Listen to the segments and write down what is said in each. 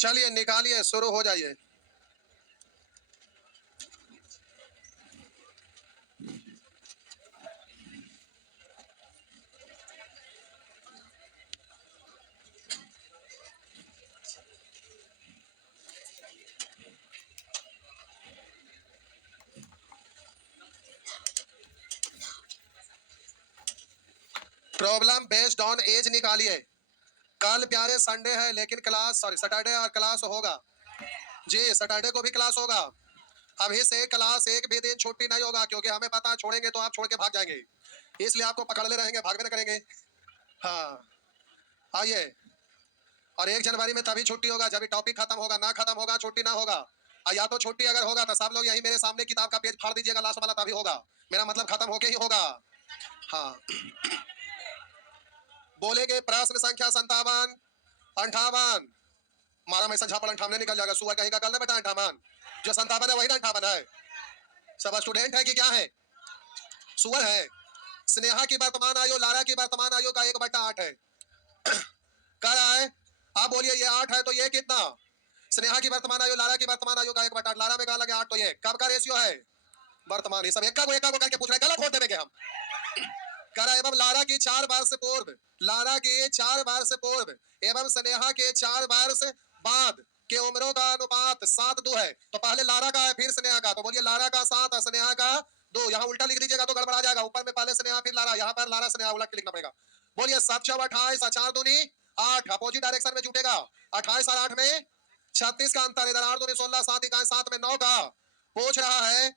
चलिए निकालिए, शुरू हो जाइए। प्रॉब्लम बेस्ड ऑन एज निकालिए। कल प्यारे संडे है लेकिन क्लास सैटरडे और क्लास होगा जी, सैटरडे को भी क्लास होगा। अभी से क्लास एक भी दिन छुट्टी नहीं होगा, क्योंकि हमें पता छोड़ेंगे तो आप छोड़ के भाग जाएंगे, इसलिए आपको पकड़ ले रहेंगे, भागने न करेंगे। हाँ आइए। और 1 जनवरी में तभी छुट्टी होगा जब टॉपिक खत्म होगा, ना खत्म होगा छुट्टी ना होगा। या तो छुट्टी अगर होगा तो सब लोग यही मेरे सामने किताब का पेज फाड़ दीजिएगा लास्ट वाला, तभी होगा। मेरा मतलब खत्म होके ही होगा। हाँ बोलेगे प्रश्न संख्या 57, 58। मारा मैं झापड़ अंठावन निकल जाएगा, सुअर कहीं का कल ना बेटा अंठावन। जो 57 है वही ना अंठावन है। सब स्टूडेंट है कि क्या है, सुअर है। स्नेहा की वर्तमान आयु लारा की वर्तमान आयु का 1/8 है। कह रहा है आप बोलिए ये 8 है तो ये कितना। स्नेहा की वर्तमान आयु लारा की वर्तमान आयु का 1/8, लारा में कहा लगे 8, तो ये कब का रेशियो है वर्तमान। ये सब एक को करके पूछ रहे हैं, गलत वोट देंगे हम। कह रहा है एवं लारा की 4 वर्ष पूर्व, लारा के 4 वर्ष पूर्व एवं स्नेहा के 4 वर्ष बाद के उम्रों का अनुपात 7:2 है। तो पहले लारा का है फिर स्नेहा का, तो बोलिए लारा का 7 और स्नेहा का 2। यहाँ उल्टा लिख दीजिएगा तो गड़बड़ा जाएगा, ऊपर में पहले स्नेहा फिर लारा, यहाँ पर लारा स्नेहा उलट के लिखना पड़ेगा। बोलिए 7 × 28 और 4 दूनी 8, अपोजिट डायरेक्शन में जुटेगा। 28 और 8 में 36 का अंतर, इधर 8 दूनी 16, 7 इकाई 7 में 9 का। पूछ रहा है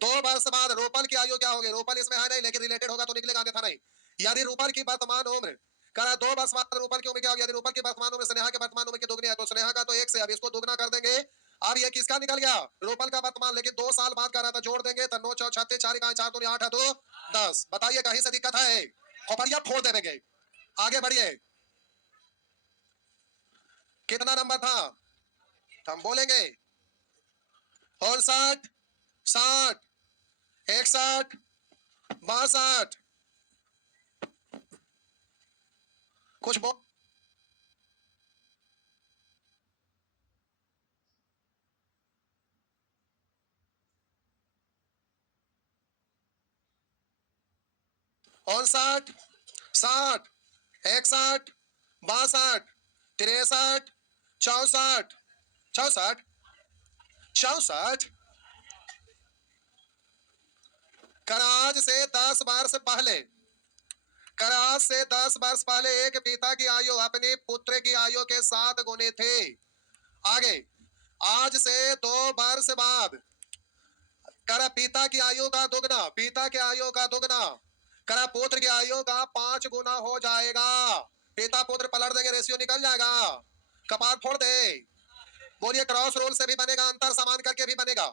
2 वर्ष बाद रोपल की आयु क्या होगी। रोपल इसमें है नहीं लेकिन रिलेटेड होगा तो निकलेगा, अन्यथा नहीं। यदि रोपल की वर्तमान उम्र करा 2 वर्ष बाद रोपल की उम्र क्या होगी। यदि रोपल की वर्तमान उम्र स्नेहा के वर्तमान उम्र की दुगनी है तो स्नेहा का तो 1 से, अब इसको दुगना कर देंगे। अब ये किसका निकल गया, रोपल का वर्तमान, लेकिन 2 साल बाद का रहा था, जोड़ देंगे तो 9 × 4 = 36, 4 इकाई 4 दूनी 8 है तो 10। बताइए कहीं से दिक्कत है, खोपड़िया फोड़ देंगे। आगे बढ़िए, कितना नंबर था हम बोलेंगे। 59, 60, 61, 62। कुछ बोल उनसठ, 60, 61, 62, 63, 64, 64, 64। कराज से 10 वर्ष पहले, कराज से 10 वर्ष पहले एक पिता की आयु अपने पुत्र की आयु के 7 गुने थे। आगे आज से 2 वर्ष बाद करा पिता की आयु का दुगना, पिता की आयु का दुगना करा पुत्र की आयु का 5 गुना हो जाएगा। पिता पुत्र पलट देंगे, रेशियो निकल जाएगा, कपार फोड़ दे। बोलिए क्रॉस रोल से भी बनेगा, अंतर समान करके भी बनेगा।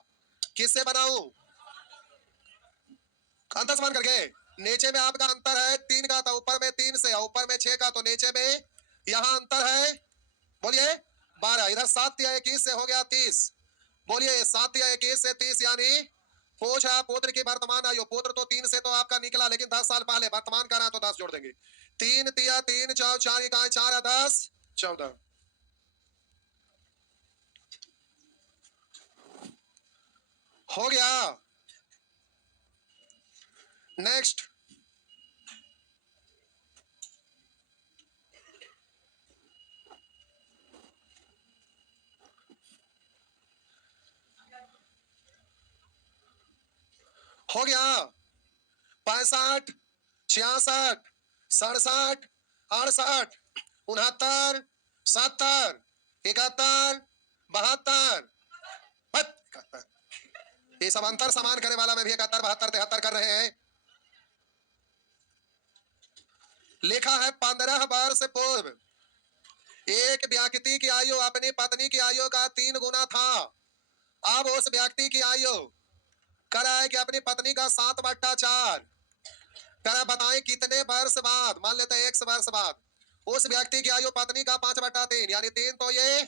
किससे बनाऊं, अंतर समान करके। नीचे में आपका अंतर है 3 का, तो ऊपर में 3 से, ऊपर में 6 का, तो नीचे में यहाँ अंतर है बोलिए 12, इधर 7 या 21 से हो गया 30। बोलिए 7 या 21 से 30, यानी पूछ रहा पुत्र की वर्तमान आयु, पुत्र तो 3 से तो आपका निकला, लेकिन 10 साल पहले वर्तमान का रहा तो 10 जोड़ देंगे। 3 तिया 3 4 4 इकाई 4 या 10 14 हो गया। नेक्स्ट हो गया। 65, 66, 67, 68, 69, 70, 71, 72। ये सब अंतर समान करने वाला में भी 71, 72, 73 कर रहे हैं। लिखा है 15 वर्ष पूर्व एक व्यक्ति की आयु अपनी पत्नी की आयु का 3 गुना था। अब उस व्यक्ति की आयु करा है कि अपनी पत्नी का 7/4 करा, बताएं कितने वर्ष बाद, मान लेते हैं 1 वर्ष बाद उस व्यक्ति की आयु पत्नी का 5/3 यानी 3, तो ये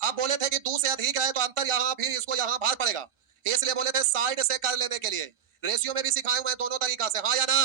अब बोले थे कि 2 से अधिक है तो अंतर यहाँ, फिर इसको यहाँ भाग पड़ेगा, इसलिए बोले थे साइड से कर लेने के लिए। रेशियो में भी सिखाए हुए दोनों तरीका से, हाँ या ना।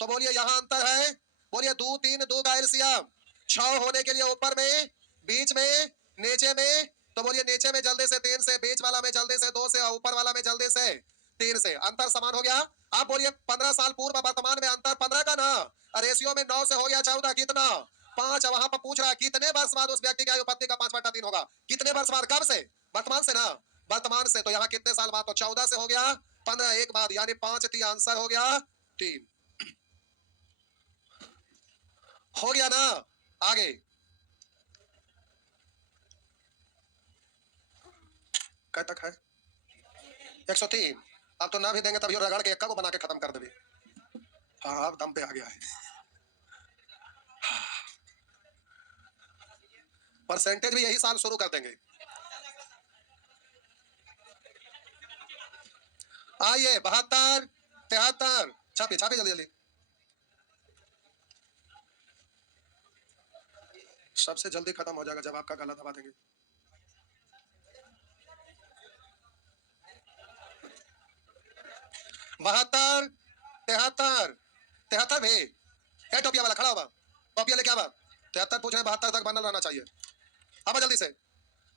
तो बोलिए यहाँ अंतर है, बोलिए 2 3 2 का एलसीएम 6 होने के लिए ऊपर में बीच में नीचे में तो बोलिए नीचे में जल्दी से 3 से, बीच वाला में जल्दी से 2 से और ऊपर वाला में जल्दी से 3 से। अंतर समान हो गया। आप बोलिए 15 साल पूर्व वर्तमान में अंतर 15 का ना, रेशियो में 9 से हो गया 14, कितना 5। वहां पर पूछ रहा है कितने वर्ष बाद उस व्यक्ति की आयु पत्नी का 5/3 होगा। कितने वर्ष बाद, कब से, वर्तमान से ना, वर्तमान से। तो यहाँ कितने साल बाद, तो 14 से हो गया 15 एक बाद, यानी 5 3 आंसर हो गया 3। हो गया ना। आगे कब तक है? 103। अब तो ना भी देंगे तभी रगड़ के एक्का को बना के खत्म कर देंगे। हाँ अब दम पे आ गया है। परसेंटेज भी यही साल शुरू कर देंगे। आइए 72 73, छापी छापी जल्दी जल्दी। सबसे जल्दी खत्म हो जाएगा जब आपका गला दबा देंगे। 72 73 73 भी है। टोपिया वाला खड़ा होगा, टोपिया लेके आवा। 73 पूछ रहे, 72 तक बनल रहना चाहिए। अब जल्दी से,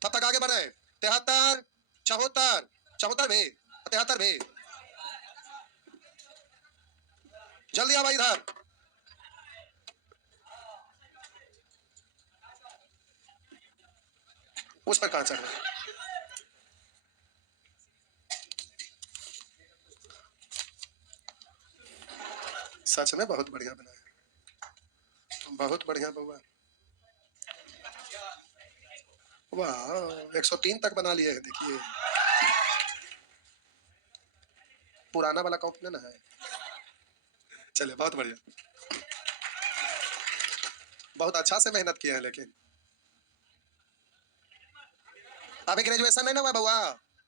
तब तक आगे बढ़े। 73 74 74 भी 73 भी, जल्दी आवा इधर। उस पर कहां चढ़ रहे? सच में बहुत बढ़िया बनाया, बहुत बढ़िया बउआ। वाह 103 तक बना लिए है। देखिए पुराना वाला कॉपी ना है। चलिए बहुत बढ़िया, बहुत अच्छा से मेहनत किया है। लेकिन अभी ग्रेजुएशन नहीं ना हुआ बउआ,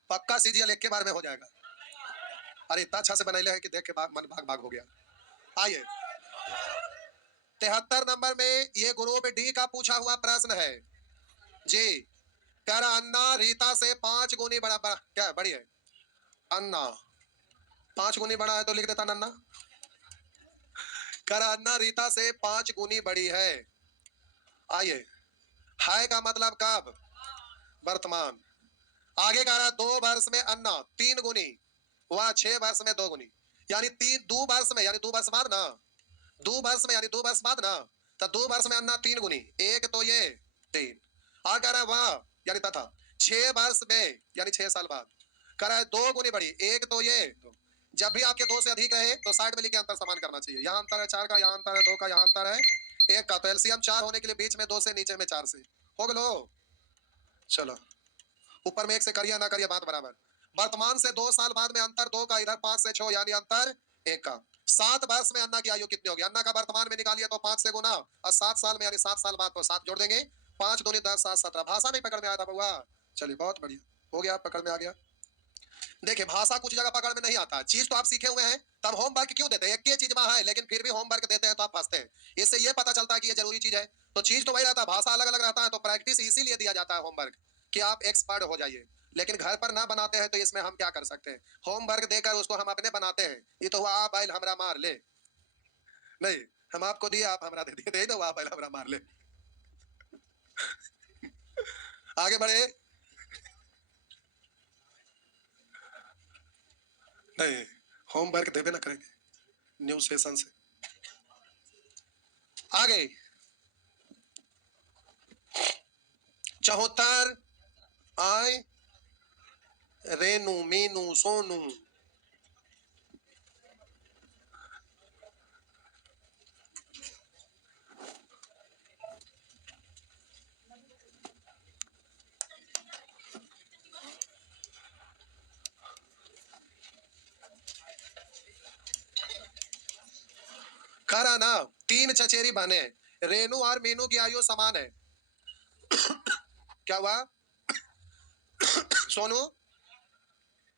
पक्का सीजीएल एक के बार में हो जाएगा। अरे इतना अच्छा से बनाइले है कि देख के मन भाग भाग हो गया। आइए 73 नंबर में ये ग्रुप डी का पूछा हुआ प्रश्न है जी। कह रहा अन्ना रीता से 5 गुनी बड़ा, क्या बड़ी है? अन्ना 5 गुनी बड़ा है तो लिख देता नन्ना। कह रहा अन्ना रीता से 5 गुनी बड़ी है। आइए है का मतलब कब, वर्तमान। आगे कह रहा 2 वर्ष में अन्ना 3 गुनी, वह 6 वर्ष में 2 गुनी, यानी 2 वर्ष में, यानी 2 वर्ष बाद ना, 2 वर्ष में यानी 2 वर्ष बाद ना। तो 2 वर्ष में अन्ना 3 गुनी, एक तो ये 3। और कह रहा है वह यानी तथा 6 वर्ष में यानी 6 साल बाद। कह रहा है 2 गुनी बड़ी, एक तो ये 2। जब भी आपके 2 से अधिक है तो साइड में लिखे अंतर समान करना चाहिए। यहाँ अंतर है 4 का, यहाँ अंतर है 2 का, यहाँ अंतर है 1 का। तो एलसीएम 4 होने के लिए बीच में 2 से, नीचे में 4 से हो गलो। चलो ऊपर में 1 से करिए ना करिए बात बराबर। वर्तमान से 2 साल बाद में अंतर 2 का, इधर 5 से 6 यानी अंतर 1 का। 7 वर्ष में अन्ना की आयु कितनी होगी? अन्ना का वर्तमान में निकालिए तो 5 से गुना, और 7 साल में यानी 7 साल बाद तो 7 जोड़ देंगे। 5 दूनी 10 7 17। भाषा नहीं पकड़ में आया था बउआ? चलिए बहुत बढ़िया हो गया, पकड़ में आ गया। देखिए भाषा कुछ जगह पकड़ में नहीं आता, चीज तो आप सीखे हुए हैं, तब होमवर्क क्यों देते हैं? एक ही चीज वहां है लेकिन फिर भी होमवर्क देते हैं तो आप फंसते हैं। इससे ये पता चलता है कि ये जरूरी चीज है। तो चीज तो वही रहता है, भाषा अलग अलग रहता है। तो प्रैक्टिस इसीलिए दिया जाता है होमवर्क, कि आप एक्सपर्ट हो जाइए। लेकिन घर पर ना बनाते हैं तो इसमें हम क्या कर सकते हैं? होमवर्क देकर उसको हम अपने बनाते हैं। ये तो हुआ आप बैल हमरा मार ले, नहीं हम आपको दिए आप हमरा दे दिए, तो हुआ बैल हमरा मार ले। आगे बढ़े, नहीं होमवर्क देवे ना करेंगे न्यू सेशन से। आगे 74 आय रेनू मीनू सोनू। खरा ना, 3 चचेरी बहने, रेनू और मीनू की आयु समान है। क्या हुआ सोनू?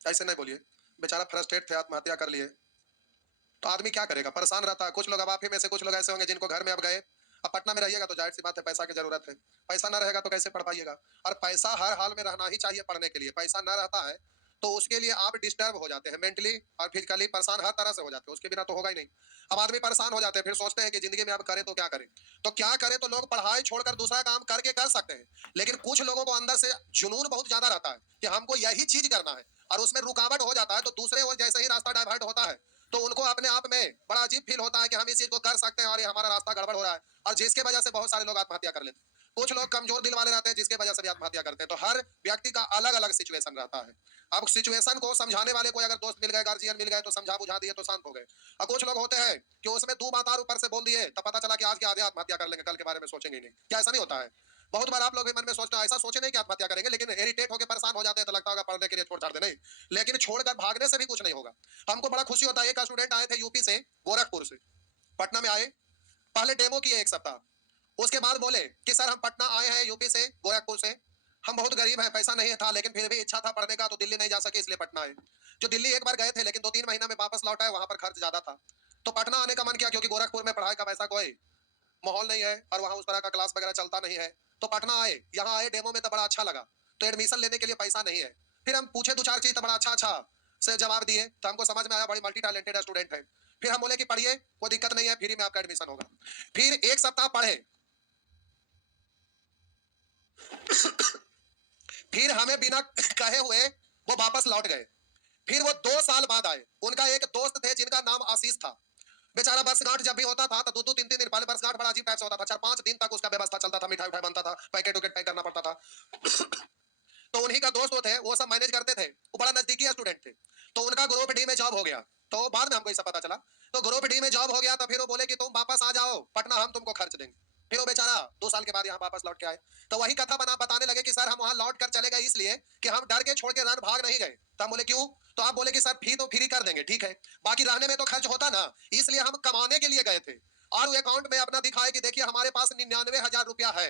ऐसे नहीं बोलिए, बेचारा फ्रस्ट्रेट थे, आत्महत्या कर लिए। तो आदमी क्या करेगा, परेशान रहता है। कुछ लोग, अब आप ही में से कुछ लोग ऐसे होंगे जिनको घर में अब गए, अब पटना में रहिएगा तो जाहिर सी बात है पैसा की जरूरत है। पैसा ना रहेगा तो कैसे पढ़ पाइएगा? और पैसा हर हाल में रहना ही चाहिए पढ़ने के लिए। पैसा ना रहता है तो उसके लिए आप डिस्टर्ब हो जाते हैं, मेंटली और फिजिकली परेशान हर तरह से हो जाते हैं, उसके बिना तो होगा ही नहीं। अब आदमी परेशान हो जाते हैं, फिर सोचते हैं कि जिंदगी में अब करें तो क्या करें। तो क्या करें, तो लोग पढ़ाई छोड़कर दूसरा काम करके कर सकते हैं, लेकिन कुछ लोगों को अंदर से जुनून बहुत ज्यादा रहता है कि हमको यही चीज करना है, और उसमें रुकावट हो जाता है, तो दूसरे ओर जैसे ही रास्ता डाइवर्ट होता है तो उनको अपने आप में बड़ा अजीब फील होता है कि हम इस चीज को कर सकते हैं और ये हमारा रास्ता गड़बड़ हो रहा है, और जिसके वजह से बहुत सारे लोग आत्महत्या कर लेते हैं। कुछ लोग कमजोर दिल वाले रहते हैं जिसके वजह से भी आत्महत्या करते हैं। तो हर व्यक्ति का अलग अलग सिचुएशन रहता है। अब सिचुएशन को समझाने वाले कोई अगर दोस्त मिल गए, गार्जियन मिल गए, तो समझा बुझा दिए तो शांत हो गए। और कुछ लोग होते हैं कि उसमें दो बात और ऊपर से बोल दिए तो पता चला कि आज के आधे आत्महत्या कर लेंगे, कल के बारे में सोचेंगे ही नहीं। क्या ऐसा नहीं होता है? बहुत बार आप लोग भी मन में सोचते हैं, ऐसा सोचे नहीं कि आत्महत्या करेंगे, लेकिन इरिटेट होकर परेशान हो जाते हैं, तो लगता होगा पढ़ने के लिए छोड़ छाड़ दे। नहीं, लेकिन छोड़कर भागने से भी कुछ नहीं होगा। हमको बड़ा खुशी होता है, एक स्टूडेंट आए थे यूपी से, गोरखपुर से पटना में आए, पहले डेमो किए एक सप्ताह, उसके बाद बोले कि सर हम पटना आए हैं यूपी से, गोरखपुर से, हम बहुत गरीब हैं, पैसा नहीं था, लेकिन फिर भी इच्छा था पढ़ने का, तो दिल्ली नहीं जा सके इसलिए पटना आए। जो दिल्ली एक बार गए थे लेकिन 2-3 महीना में वापस लौट आए, वहां पर खर्च ज्यादा था, तो पटना आने का मन किया, क्योंकि गोरखपुर में पढ़ाई का वैसा कोई माहौल नहीं है और वहाँ उस तरह का क्लास वगैरह चलता नहीं है। तो पटना आए, यहाँ आए डेमो में तो बड़ा अच्छा लगा, तो एडमिशन लेने के लिए पैसा नहीं है। फिर हम पूछे दो चार चीज, तो बड़ा अच्छा अच्छा से जवाब दिए, तो हमको समझ में आया बड़ी मल्टी टैलेंटेड स्टूडेंट है। फिर हम बोले कि पढ़िए, कोई दिक्कत नहीं है, फ्री में आपका एडमिशन होगा। फिर एक सप्ताह पढ़े, फिर हमें बिना कहे हुए वो वापस लौट गए। फिर वो 2 साल बाद आए। उनका एक दोस्त थे जिनका नाम आशीष था, बेचारा वर्षगांठ जब भी होता था तो 2-2 3-3 दिन पहले वर्षगांठ बड़ा अजीब टाइप से होता था, 4-5 दिन तक उसका व्यवस्था चलता था, मिठाई उठाई बनता था, पैकेट उकेट पैक करना पड़ता था। तो उन्हीं का दोस्त वो थे, वो सब मैनेज करते थे, वो बड़ा नजदीकी स्टूडेंट थे। तो उनका ग्रुप डी में जॉब हो गया, तो बाद में हमको ऐसा पता चला। तो ग्रुप डी में जॉब हो गया, तो फिर वो बोले कि तुम वापस आ जाओ पटना, हम तुमको खर्च देंगे। फिर वो बेचारा 2 साल के बाद यहाँ वापस लौट के आए। तो वही कथा बताने लगे कि सर हम वहां लौट कर चले गए इसलिए कि हम डर के छोड़ के रन भाग नहीं गए। तो हम बोले क्यों? तो आप बोले कि सर फी तो फ्री कर देंगे, ठीक है, बाकी रहने में तो खर्च होता ना, इसलिए हम कमाने के लिए गए थे। और वो अकाउंट में अपना दिखाए कि देखिए हमारे पास 99,000 रुपया है,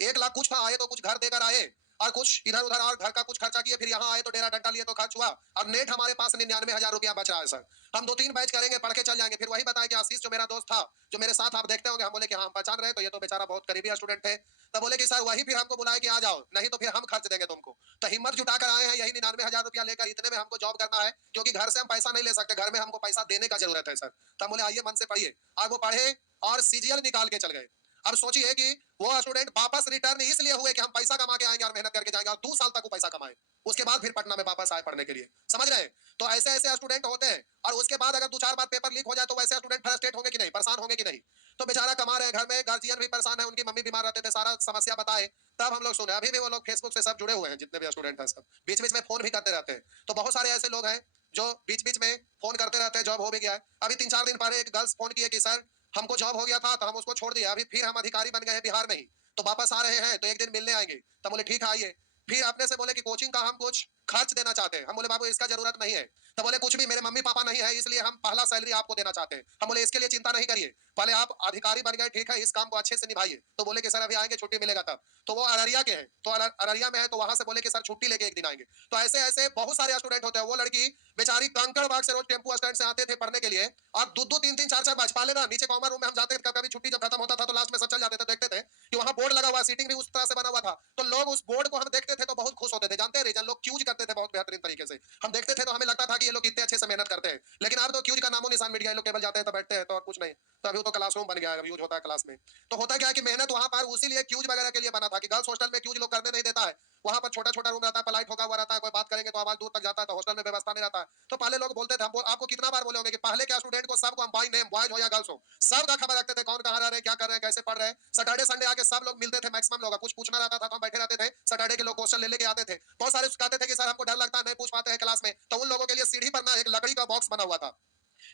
1 लाख कुछ था, आए तो कुछ घर देकर आए और कुछ इधर उधर और घर का कुछ खर्चा किए, फिर यहाँ आए तो डेरा डंडा लिए तो खर्च हुआ, और नेट हमारे पास 99,000 रुपया बच रहा है सर। हम 2-3 बैच करेंगे, पढ़ के चल जाएंगे। फिर वही बताया कि आशीष जो मेरा दोस्त था, जो मेरे साथ आप देखते होंगे, हम बोले कि हाँ पहचान रहे, तो ये तो बेचारा बहुत करीबी स्टूडेंट थे। तब बोले कि सर वही फिर हमको बुलाए कि आ जाओ, नहीं तो फिर हम खर्च देंगे तुमको। तो हिम्मत जुटाकर आए हैं, यही 99,000 रुपया लेकर, इतने में हमको जॉब करना है, क्योंकि घर से हम पैसा नहीं ले सकते, घर में हमको पैसा देने का जरूरत है सर। तब बोले आइए मन से पढ़िए। आज वो पढ़े और सीजीएल निकाल के चल गए। अब सोचिए कि वो स्टूडेंट वापस रिटर्न इसलिए हुए कि हम पैसा कमा के आएंगे और मेहनत करके जाएंगे, और 2 साल तक वो पैसा कमाए, उसके बाद फिर पटना में वापस आए पढ़ने के लिए। समझ रहे हैं? तो ऐसे ऐसे स्टूडेंट होते हैं, और उसके बाद अगर 2-4 बार पेपर लीक हो जाए तो वैसे स्टूडेंट फ्रस्ट्रेट होंगे कि नहीं, परेशान होंगे कि नहीं? तो बेचारा कमा रहे हैं, घर में गार्जियन भी परेशान है, उनकी मम्मी बीमार रहते थे, सारा समस्या बताए, तब हम लोग सुने। अभी भी वो लोग फेसबुक से सब जुड़े हुए हैं, जितने भी स्टूडेंट हैं सब बीच बीच में फोन भी करते रहते हैं। तो बहुत सारे ऐसे लोग हैं जो बीच बीच में फोन करते रहते हैं, जॉब हो भी गया है। अभी 3-4 दिन पहले एक गर्ल्स फोन किए कि सर हमको जॉब हो गया था तो हम उसको छोड़ दिया, अभी फिर हम अधिकारी बन गए हैं बिहार में ही, तो वापस आ रहे हैं, तो एक दिन मिलने आएंगे। तो बोले ठीक है आइए। फिर अपने से बोले कि कोचिंग का हम कुछ खर्च देना चाहते हैं। हम बोले बाबू इसका जरूरत नहीं है। तो बोले कुछ भी, मेरे मम्मी पापा नहीं है इसलिए हम पहला सैलरी आपको देना चाहते हैं। हम बोले इसके लिए चिंता नहीं करिए, पहले आप अधिकारी बन गए, ठीक है, इस काम को अच्छे से निभाइए। तो बोले कि सर अभी आएंगे, छुट्टी मिलेगा तब। तो वो अररिया के हैं, तो अररिया में है, तो वहां से बोले कि सर छुट्टी लेके एक दिन आएंगे। तो ऐसे ऐसे बहुत सारे स्टूडेंट होते हैं। वो लड़की बेचारी कंकड़बाग से रोज टेम्पो स्टैंड से आते थे पढ़ने के लिए, और 2-2 3-3 4-4 बैच पाले ना, नीचे कॉमन रूम में हम जाते थे, कभी छुट्टी जब खत्म होता था तो लास्ट में सब चल जाते थे, देखते थे कि वहां बोर्ड लगा हुआ, सीटिंग भी उस तरह से बना हुआ था, तो लोग उस बोर्ड को हम देखते थे तो बहुत खुश होते थे। जानते हैं रीजन? लोग क्यूज करते थे बहुत बेहतरीन तरीके से। हम देखते थे तो हमें लगता था कि ये लोग कितने अच्छे से मेहनत करते हैं, लेकिन अब तो क्यूज का नामो निशान मिट गया। लोग केवल जाते हैं तो बैठते हैं, तो और कुछ नहीं। तो अभी तो क्लासरूम बन गया है, यूज होता है क्लास में। तो होता क्या है कि मेहनत वहां पर उसी लिए क्यूज वगैरह के लिए बना था कि गर्ल्स हॉस्टल में क्यूज लोग करने नहीं देता है। वहां पर छोटा छोटा रूम रहता है, पलाइट होगा हुआ रहता है, कोई बात करेंगे तो आवाज दूर तक जाता है, तो हॉस्टल में व्यवस्था नहीं रहता है। तो पहले लोग बोलते थे, हम आपको कितना बार बोले होंगे कि पहले क्या स्टूडेंट को सबको हम बाय नेम, बॉयज हो या गर्ल्स हो, सबका खबर रखते थे, कौन कहाँ रह रहे हैं, क्या कर रहे हैं, कैसे पढ़ रहे हैं। सैटरडे संडे आके सब लोग मिलते थे, मैक्सिमम लोग कुछ पूछना रहता था तो हम बैठे रहते थे। सैटरडे के लोग क्वेश्चन ले लेके आते थे। बहुत सारे कहते थे कि सर हमको डर लगता है, नहीं पूछ पाते हैं क्लास में। तो उन लोगों के लिए सीढ़ी पर ना एक लकड़ी का बॉक्स बना हुआ था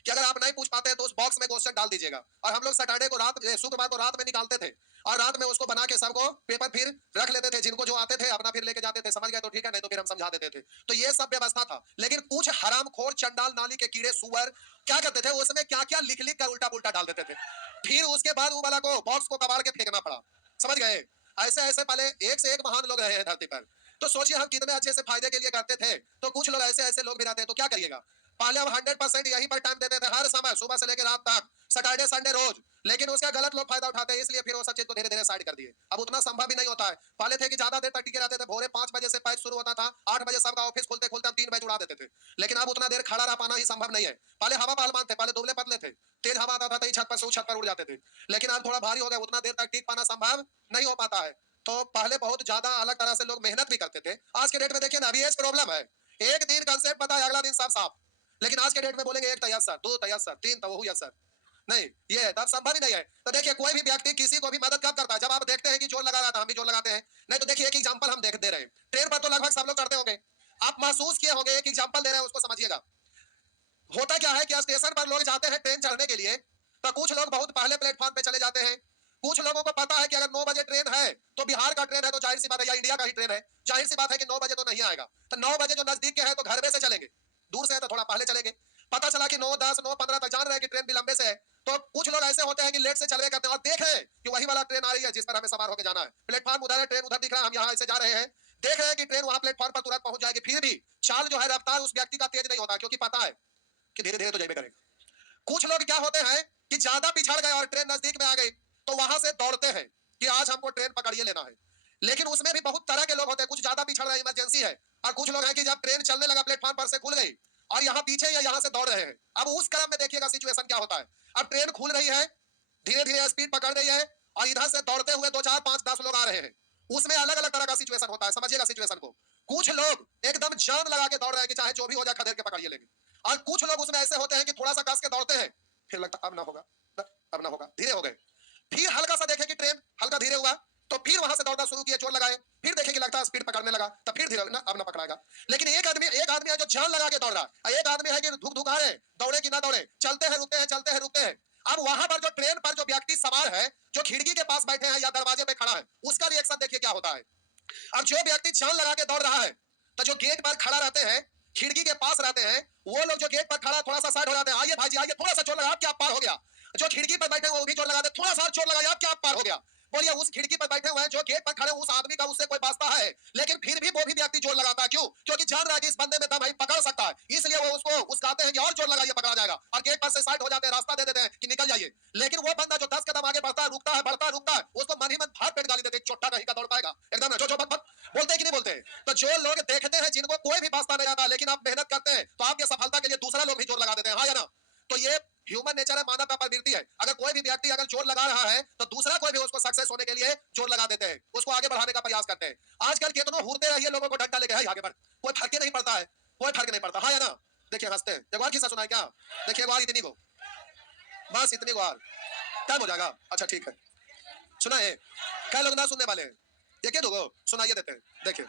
कि अगर आप नहीं पूछ पाते हैं तो उस बॉक्स में क्वेश्चन डाल दीजिएगा। और हम लोग सैटरडे को रात, शुक्रवार को रात में निकालते थे, और रात में उसको बना के सबको पेपर फिर रख लेते थे, जिनको जो आते थे अपना फिर लेके जाते थे, समझ गए तो ठीक है, नहीं तो फिर हम समझा देते थे। तो ये सब व्यवस्था था। लेकिन कुछ हरामखोर चंडाल नाली के कीड़े सुअर क्या करते थे, उसमें क्या क्या लिख लिख कर उल्टा पुल्टा डाल देते थे। फिर उसके बाद वो वाला को बॉक्स को कबाड़ के फेंकना पड़ा। समझ गए? ऐसे ऐसे पहले एक से एक महान लोग रहे हैं धरती पर। तो सोचिए हम कितने अच्छे से फायदे के लिए करते थे, तो कुछ लोग ऐसे ऐसे लोग भी रहते हैं, तो क्या करिएगा। पहले हम 100% यहीं पर टाइम देते थे, हर समय सुबह से लेकर रात तक, सैटरडे संडे रोज, लेकिन उसका गलत लोग फायदा उठाते हैं, इसलिए फिर वो सब चीज को धीरे धीरे साइड कर दिए। अब उतना संभव भी नहीं होता है। पहले थे कि ज्यादा देर तक टिके रहते थे, भोरे 5 बजे से पैच शुरू होता था, 8 बजे सबका ऑफिस खोलते खोलते हम 3 बजे उड़ा देते थे, लेकिन अब उतना देर खड़ा रह पाना ही संभव नहीं है। पहले हवा पहलवान थे, पहले दुबले पतले थे, तेज हवा आता था तो छत पर से उस छत पर उड़ जाते थे, लेकिन अब थोड़ा भारी हो गया, उतना देर तक टिक पाना संभव नहीं हो पाता है। तो पहले बहुत ज्यादा अलग तरह से लोग मेहनत भी करते थे। आज के डेट में देखिए ना, अभी एज प्रॉब्लम है, एक दिन कंसेप्ट पता है, अगला दिन साफ साफ, लेकिन आज के डेट में बोलेंगे एक तो यस सर, 2 तो यस सर, 3 तो वो यस सर, नहीं ये है तब संभव ही नहीं है। तो देखिए कोई भी व्यक्ति किसी को भी मदद कब करता है, जब आप देखते हैं कि जोर लगा रहा था, हम भी जोर लगाते हैं। नहीं तो देखिए एक एग्जांपल हम देख दे रहे हैं, ट्रेन पर तो लगभग सब लोग करते होंगे, आप महसूस किए होंगे, एक एग्जांपल दे रहे हैं उसको समझिएगा। होता क्या है कि स्टेशन पर लोग जाते हैं ट्रेन चढ़ने के लिए, तो कुछ लोग बहुत पहले प्लेटफॉर्म पे चले जाते हैं। कुछ लोगों को पता है कि अगर 9 बजे ट्रेन है तो बिहार का ट्रेन है, तो जाहिर सी बात है, या इंडिया का ही ट्रेन है, जाहिर सी बात है कि 9 बजे तो नहीं आएगा, तो 9 बजे जो नजदीक के हैं तो घर में से चलेंगे, दूर से है तो थोड़ा पहले चलेंगे। पता चला कि 9, 10, 9:15 तक जान रहे हैं कि ट्रेन विलंबे से है, तो कुछ लोग ऐसे होते हैं कि लेट से चलवे करते हैं और देख रहे हैं कि वही वाला ट्रेन आ रही है जिस पर हमें सवार होकर जाना है, प्लेटफॉर्म उधर है, ट्रेन उधर दिख रहा है, हम यहाँ ऐसे जा रहे हैं, देख रहे हैं कि ट्रेन वहां प्लेटफॉर्म पर तुरंत पहुंच जाएगी, फिर भी चाल जो है, रफ्तार उस व्यक्ति का तेज नहीं होता, क्योंकि पता है कि धीरे धीरे तो जाइए करेगा। कुछ लोग क्या होते हैं कि ज्यादा पिछड़ गए और ट्रेन नजदीक में आ गई, तो वहां से दौड़ते हैं कि आज हमको ट्रेन पकड़िए लेना है, लेकिन उसमें भी बहुत तरह के लोग होते हैं, कुछ ज्यादा पिछड़ रहे, इमरजेंसी है, और कुछ लोग हैं कि जब ट्रेन चलने लगा, प्लेटफॉर्म पर से खुल गई और यहाँ पीछे या यहाँ से दौड़ रहे हैं। अब उस क्रम में देखिएगा सिचुएशन क्या होता है, अब ट्रेन खुल रही है, धीरे धीरे स्पीड पकड़ रही है, और इधर से दौड़ते हुए 2, 4, 5, 10 लोग आ रहे हैं, उसमें अलग अलग तरह का सिचुएशन होता है, समझिएगा सिचुएशन को। कुछ लोग एकदम जान लगा के दौड़ रहे हैं कि चाहे जो भी हो जाए खदेड़ के पकड़िए लेंगे, और कुछ लोग उसमें ऐसे होते हैं कि थोड़ा सा कस के दौड़ते हैं, फिर लगता अब ना होगा, अब ना होगा, धीरे हो गए, फिर हल्का सा देखे कि ट्रेन हल्का धीरे हुआ, तो फिर वहां से दौड़ना शुरू किया, जोर लगाए, फिर देखे कि लगता है स्पीड पकड़ने लगा, तो फिर धीरे ना, अब ना पकड़ाएगा। लेकिन एक आदमी है जो जान लगा के दौड़ रहा है, एक आदमी है कि धुक धुक आ रहे, दौड़े कि ना दौड़े, चलते हैं रुकते हैं, चलते हैं रुकते हैं। अब वहां पर जो ट्रेन पर जो व्यक्ति सवार है, जो खिड़की के पास बैठे हैं या दरवाजे पे खड़ा है, उसका रिएक्शन देखिए क्या होता है। अब जो व्यक्ति जान लगा के दौड़ रहा है, तो जो गेट पर खड़ा रहते हैं, खिड़की के पास रहते हैं, वो लोग जो गेट पर खड़ा थोड़ा सा साइड हो जाते हैं, आइए भाई जी आइए, थोड़ा सा जोर लगा, क्या पार हो गया। जो खिड़की पर बैठे हैं वो भी जोर लगाते, थोड़ा सा जोर लगाया, क्या पार हो गया। बोलिए उस खिड़की पर बैठे हुए हैं, जो गेट पर खड़े उस आदमी का उससे कोई वास्ता है, लेकिन फिर भी वो भी व्यक्ति जोर लगाता है, क्यों? क्योंकि जान रहा है कि इस बंदे में दम है, पकड़ सकता है, इसलिए वो उसको उसकाते हैं कि और जोर लगाइए पकड़ा जाएगा, और गेट पर से साइड हो जाते हैं, रास्ता दे देते हैं कि निकल जाइए। लेकिन वो बंदा जो 10 कदम आगे बढ़ता है, रुकता है, बढ़ता है, रुकता है, उसको मन ही मन भाग पेट गाली देते, चोट्टा कहीं का दौड़ पाएगा, एकदम जो जो बक बोलते हैं कि नहीं बोलते। तो जो लोग देखते हैं जिनको कोई भी वास्ता नहीं आता, लेकिन आप मेहनत करते हैं, तो आपकी सफलता के लिए दूसरा लोग भी जोर लगा देते हैं, हाँ या ना। तो ये ह्यूमन नेचर है, मानव का प्रवृत्ति है। अगर कोई भी व्यक्ति अगर जोर लगा रहा है, तो दूसरा कोई भी उसको सक्सेस होने के लिए जोर लगा देते हैं, उसको आगे बढ़ाने का प्रयास करते हैं। आजकल कितनों हुरते रहिए लोगों को डंडा लेके आगे बढ़, कोई फर्क नहीं पड़ता है, कोई फर्क नहीं पड़ता, हाँ या ना। देखिए हंसते हैं, एक बार किस्सा सुनाए क्या, देखिए एक बार इतनी को, बस इतनी को, टाइम हो जाएगा, अच्छा ठीक है, सुनाए, कई लोग ना सुनने वाले हैं, एक ही दो सुनाइए देते हैं। देखिए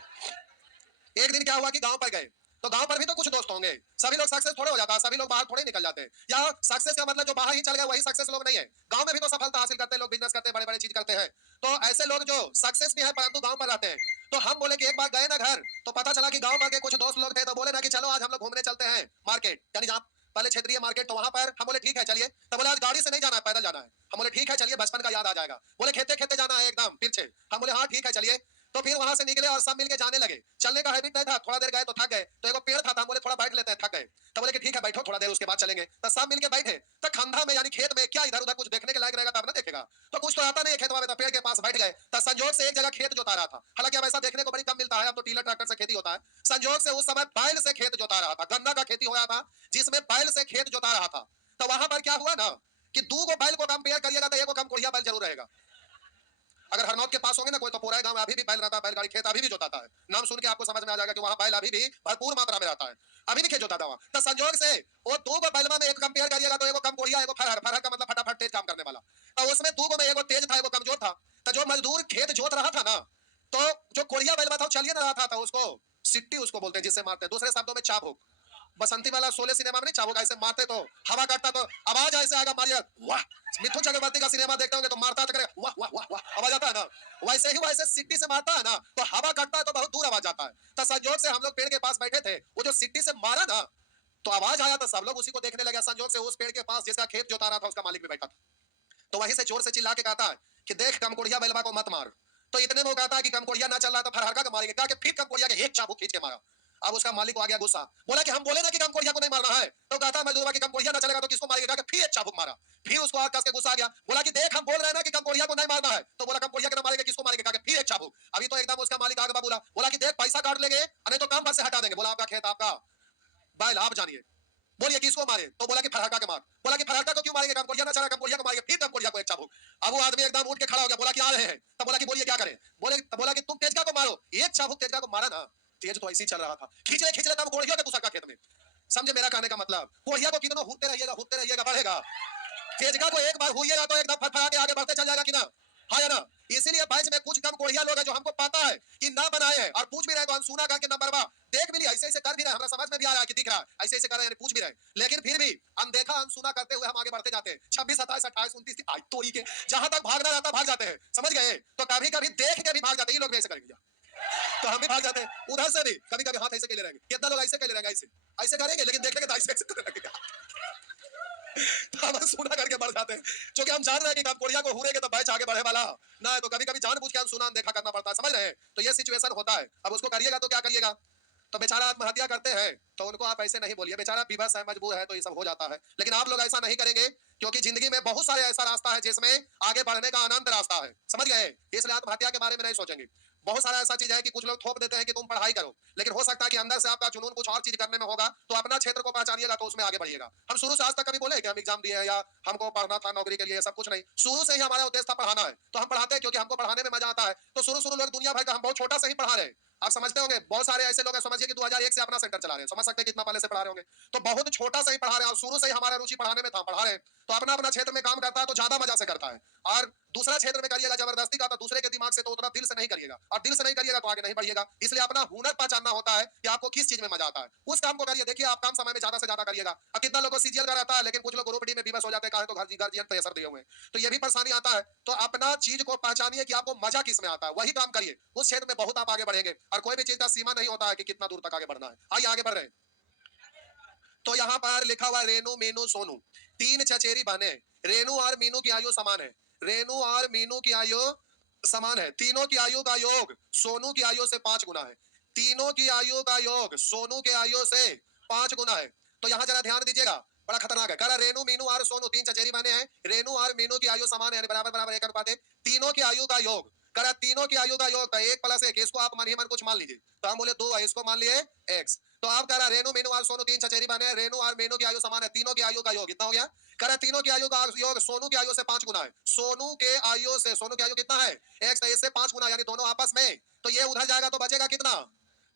एक दिन क्या हुआ कि गांव पर गए, तो गांव पर भी तो कुछ दोस्त होंगे, सभी लोग सक्सेस थोड़े हो जाता है, सभी लोग बाहर थोड़े निकल जाते हैं, या सक्सेस का मतलब जो बाहर ही चल गए वही सक्सेस लोग नहीं है। गांव में भी तो सफलता हासिल करते हैं लोग, बिजनेस करते हैं, बड़े बड़े चीज करते हैं, तो ऐसे लोग जो सक्सेस भी है परंतु गांव पर रहते हैं। तो हम बोले कि एक बार गए ना घर, तो पता चला कि गांव भर के कुछ दोस्त लोग थे, तो बोले ना कि चलो आज हम लोग घूमने चलते हैं मार्केट, यानी जहाँ पहले क्षेत्रीय मार्केट, तो वहां पर हम बोले ठीक है चलिए, तो बोले आज गाड़ी से नहीं जाना है, पैदल जाना है। हम बोले ठीक है चलिए, बचपन का याद आ जाएगा। बोले खेते खेते जाना है एकदम पीछे, हम बोले हाँ ठीक है चलिए। तो फिर वहां से निकले और सब मिलके जाने लगे। चलने का हैबिट नहीं था, थोड़ा देर गए तो थक गए, तो एक पेड़ था, हम बोले थोड़ा बैठ लेते हैं, थक गए, तो बोले कि ठीक है बैठो थोड़ा देर उसके बाद चलेंगे। तो सब मिलके बैठे, तो खंधा में यानी खेत में क्या इधर उधर कुछ देखने के लायक रहेगा तब ना देखेगा, तो कुछ तो आता नहीं खेत में, तो पेड़ के पास बैठ गए। तो संजोग से एक जगह खेत जोता रहा था, हालांकि अब ऐसा देखने को बड़ी कम मिलता है, अब तो टीलर ट्रैक्टर से खेती होता है। संजोग से उस समय बैल से खेत जोता रहा था, गन्ना का खेती हो रहा था जिसमें बैल से खेत जोता रहा था। तो वहां पर क्या हुआ ना कि 2 को बैल को कंपेयर करिएगा तो एक को कम कोढ़िया बैल जरूर रहेगा। अगर हरनौत के पास होंगे ना कोई, तो पूरा गांव में अभी भी बैल रहता है, बैलगाड़ी खेत अभी भी जोताता है। नाम सुन के आपको समझ में आ जाएगा कि वहां बैल अभी भी भरपूर मात्रा में रहता है, अभी भी खेत जोताता वहां। तो संजोग से वो 2 को बैलवा में एक कंपेयर करिएगा तो एगो कम कोढ़िया, एगो फरहर, फरहर का मतलब फटाफट तेज काम करने वाला। तो उसमें 2 को में एगो तेज था, एगो कमजोर था। तो जो मजदूर खेत जोत रहा था ना, तो जो कोढ़िया बैलवा था वो चलिए ना रहा था, तो उसको सिट्टी उसको बोलते हैं, जिससे मारते हैं, दूसरे शब्दों में चाबुक। बसंती वाला शोले सिनेमा में नहीं चाबुक ऐसे मारते तो हवा काटता तो आवाज ऐसे आएगा, मारिए वाह। मिथुन चक्रवर्ती का सिनेमा देखते होंगे तो मारता तो करेगा वाह वाह वाह वाह, आवाज आता है ना, वैसे ही वैसे सिट्टी से मारता है ना, तो हवा काटता है तो बहुत दूर आवाज आता है। तो संजोग से हम लोग पेड़ के पास बैठे थे, वो जो सिट्टी से मारा ना तो आवाज आया, तो सब लोग उसी को देखने लगे। संजोग से उस पेड़ के पास जिसका खेत जोता रहा था उसका मालिक भी बैठा था, तो वहीं से जोर से चिल्ला के कहता है कि देख कमकोड़िया बैलवा को मत मार। तो इतने में वो कहता है कि कमकोड़िया ना चल रहा तो फरहरका को मारेंगे, कहा कि फिर कमकोड़िया के एक चाबुक खींच के मारा। अब उसका मालिक को आ गया गुस्सा, बोला कि हम बोले ना कि कमकोढ़िया को नहीं मारना है, तो कहता मजदूरवा कि कमकोढ़िया ना चलेगा तो किसको मारेगा, फिर एक चाबुक मारा। फिर उसको आग कस के गुस्सा आ गया, बोला कि देख हम बोल रहे हैं ना कि कमकोढ़िया को नहीं मारना है, तो बोला कमकोढ़िया को ना मारेगा किसको मारेगा, फिर एक चाबुक। अभी तो एकदम उसका मालिक आगे बोला, बोला कि देख पैसा काट लेंगे नहीं तो काम पर से हटा देंगे। बोला आपका खेत आपका बैल आप जानिए, बोलिए किसको मारे, तो बोला कि फरहका के मार। बोला कि फरहका को क्यों मारेंगे, कमकोढ़िया ना चला, कमकोढ़िया को मारेंगे, फिर कमकोढ़िया को एक चाबुक। अब वो आदमी एकदम उठ के खड़ा हो गया, बोला कि आ रहे हैं, तब बोला कि बोलिए क्या करें, बोले तब बोला कि तुम तेजका को मारो, एक चाबुक तेजका को मारा ना, तेज तो ऐसे ही चल रहा था, खींच ले कमकोढ़िया के दूसरा का खेत में। समझे मेरा कहने का मतलब, कोढ़िया को कितना हूरते रहिएगा बढ़ेगा, तेजका को एक बार हुईएगा तो एकदम फटफटा के आगे बढ़ते चल जाएगा कि ना, हाँ या ना। इसीलिए बैच में कुछ कम कोढ़िया लोग हैं जो हमको पता है कि ना बनाए हैं और पूछ भी रहे तो हम सुना करके नंबर बा देख भी लिया, ऐसे ऐसे कर भी रहे, हमारा समझ में भी आ रहा है कि दिख रहा है ऐसे ऐसे कर रहे हैं, पूछ भी रहे, लेकिन फिर भी अनदेखा अनसुना करते हुए हम आगे बढ़ते जाते हैं। 26 27 28 29 आज तो ही के जहां तक भागना रहता भाग जाते हैं, समझ गए। तो कभी कभी देख के भी भाग जाते हैं, ये लोग भी ऐसे करेंगे तो हम भी भाग जाते हैं उधर से भी, कभी कभी हाथ ऐसे के ले रहेंगे, कितना लोग ऐसे के ले रहेंगे, ऐसे ऐसे करेंगे, लेकिन देख लेंगे तो ऐसे ऐसे करने लगेगा। तो हम सुना करके बढ़ जाते हैं, क्योंकि हम जान रहे हैं कि कमकोढ़िया को हुरेंगे तो बैच आगे बढ़े वाला ना है, तो कभी कभी जानबूझ के हम सुना देखा करना पड़ता है, समझ रहे हैं। तो ये सिचुएशन होता है। अब उसको करिएगा तो क्या करिएगा, तो बेचारा आत्महत्या करते हैं तो उनको आप ऐसे नहीं बोलिए, बेचारा विवश है मजबूर है तो ये सब हो जाता है, लेकिन आप लोग ऐसा नहीं करेंगे, क्योंकि जिंदगी में बहुत सारे ऐसा रास्ता है जिसमें आगे बढ़ने का अनंत रास्ता है, समझ गए। इसलिए आत्महत्या के बारे में नहीं सोचेंगे। बहुत सारा ऐसा चीज है कि कुछ लोग थोप देते हैं कि तुम पढ़ाई करो, लेकिन हो सकता है कि अंदर से आपका जुनून कुछ और चीज करने में होगा, तो अपना क्षेत्र को पहचानिएगा तो उसमें आगे बढ़िएगा। हम शुरू से आज तक कभी बोले कि हम एग्जाम दिए हैं या हमको पढ़ना था नौकरी के लिए, सब कुछ नहीं, शुरू से ही हमारा उद्देश्य था पढ़ाना है, तो हम पढ़ाते हैं क्योंकि हमको पढ़ाने में मजा आता है। तो शुरू लोग दुनिया भर का हम बहुत छोटा से ही पढ़ा रहे हैं, आप समझते होंगे बहुत सारे ऐसे लोग हैं, समझिए कि 2001 से अपना सेंटर चला रहे हैं, समझ सकते हैं कितना पहले से पढ़ा रहे होंगे, तो बहुत छोटा से ही पढ़ा रहे हैं और शुरू से ही हमारा रुचि पढ़ाने में था, पढ़ा रहे हैं। तो अपना अपना क्षेत्र में काम करता है तो ज्यादा मजा से करता है, और दूसरा क्षेत्र में करिएगा जबरदस्ती का तो दूसरे के दिमाग से तो उतना दिल से नहीं करिएगा, और दिल से नहीं करिएगा तो आगे नहीं बढ़िएगा। इसलिए अपना हुनर पहचानना होता है कि आपको किस चीज में मजा आता है, उस काम को करिए। देखिए आप काम समय में ज्यादा से ज्यादा करिएगा। अब कितना लोगों को सीजीएल का रहता है, लेकिन कुछ लोग ग्रुप डी में विवश हो जाते हैं, तो गार्जियन प्रेशर दिए हुए हैं, तो ये भी परेशानी आता है। तो अपना चीज को पहचानिए कि आपको मजा किस में आता है, वही काम करिए, उस क्षेत्र में बहुत आप आगे बढ़ेंगे। और कोई भी चीज का सीमा नहीं होता है कि कितना दूर तक आगे बढ़ना है। आइए आगे बढ़ रहे हैं। तो यहाँ पर लिखा हुआ रेनू मीनू सोनू, तीन चचेरी बहनें, रेनू और मीनू की आयु समान है, रेनू और मीनू की आयु समान है, तीनों की आयु का योग सोनू की आयु से 5 गुना है, तीनों की आयु का योग सोनू के आयु से 5 गुना है। तो यहाँ जरा ध्यान दीजिएगा, बड़ा खतरनाक है। कह रहा रेनू मीनू और सोनू तीन चचेरी बहनें हैं, रेनू और मीनू की आयु समान है, बराबर बराबर एक अनुपात है, तीनों की आयु का योग, कह रहा तीनों की आयु का योग तो 1 + 1, इसको आप मन ही मन कुछ मान लीजिए, तो हम बोले 2 है, इसको मान लिए x। तो आप कह रहा रेनू मीनू और सोनू तीन चचेरी बहनें हैं, रेनू और मीनू की आयु समान है, तीनों की आयु का योग कितना हो गया, कह रहा तीनों की आयु का योग सोनू की आयु से 5 गुना है, सोनू के आयु से, सोनू की आयु कितना है x, तो इससे 5 गुना, यानी दोनों आपस में, तो ये उधर जाएगा तो बचेगा कितना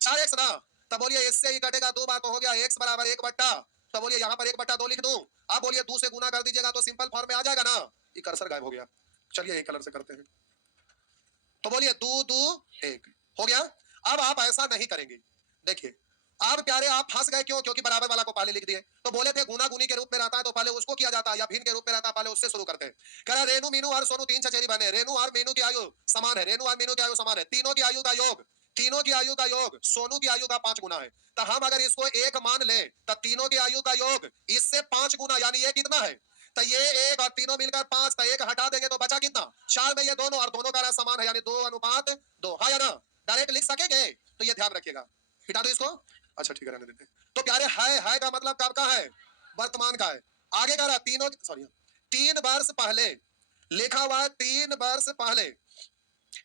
4x ना। तब बोलिए इससे ही कटेगा 2 बार, तो हो गया x बराबर 1 बट्टा, तो बोलिए यहाँ पर 1/2 लिख दूं, आप बोलिए 2 से गुना कर दीजिएगा तो सिंपल फॉर्म में आ जाएगा ना। ये कर्सर गायब हो गया, चलिए एक कलर से करते हैं, तो बोलिए 2 2 1 हो गया। अब आप ऐसा नहीं करेंगे, देखिए अब प्यारे आप फंस गए, क्यों, क्योंकि बराबर वाला को पहले लिख दिए, तो बोले थे गुना गुनी के रूप में रहता है तो पहले उसको किया जाता है, या भिन्न के रूप में रहता है पहले उससे शुरू करते हैं। कह रहा रेनू मीनू और सोनू तीन चचेरी बहनें, रेनू और मीनू की आयु समान है, रेनू और मीनू की आयु समान है, तीनों की आयु का योग, तीनों की आयु का योग सोनू की आयु का 5 गुना है, तो हम अगर इसको 1 मान ले तो तीनों की आयु का योग इससे 5 गुना, यानी ये कितना है, तो ये 1 और तीनों मिलकर 5, तो 1 हटा देंगे तो बचा कितना 4 में ये दोनों, और दोनों का समान है, यानी 2:2, हाँ या ना, डायरेक्ट लिख सकेंगे, तो ये ध्यान रखिएगा। हिटा दो इसको, अच्छा ठीक है रहने देते हैं। तो प्यारे है का मतलब कब का है, वर्तमान का है। आगे कह रहा तीनों, सॉरी 3 वर्ष पहले, लिखा हुआ 3 वर्ष पहले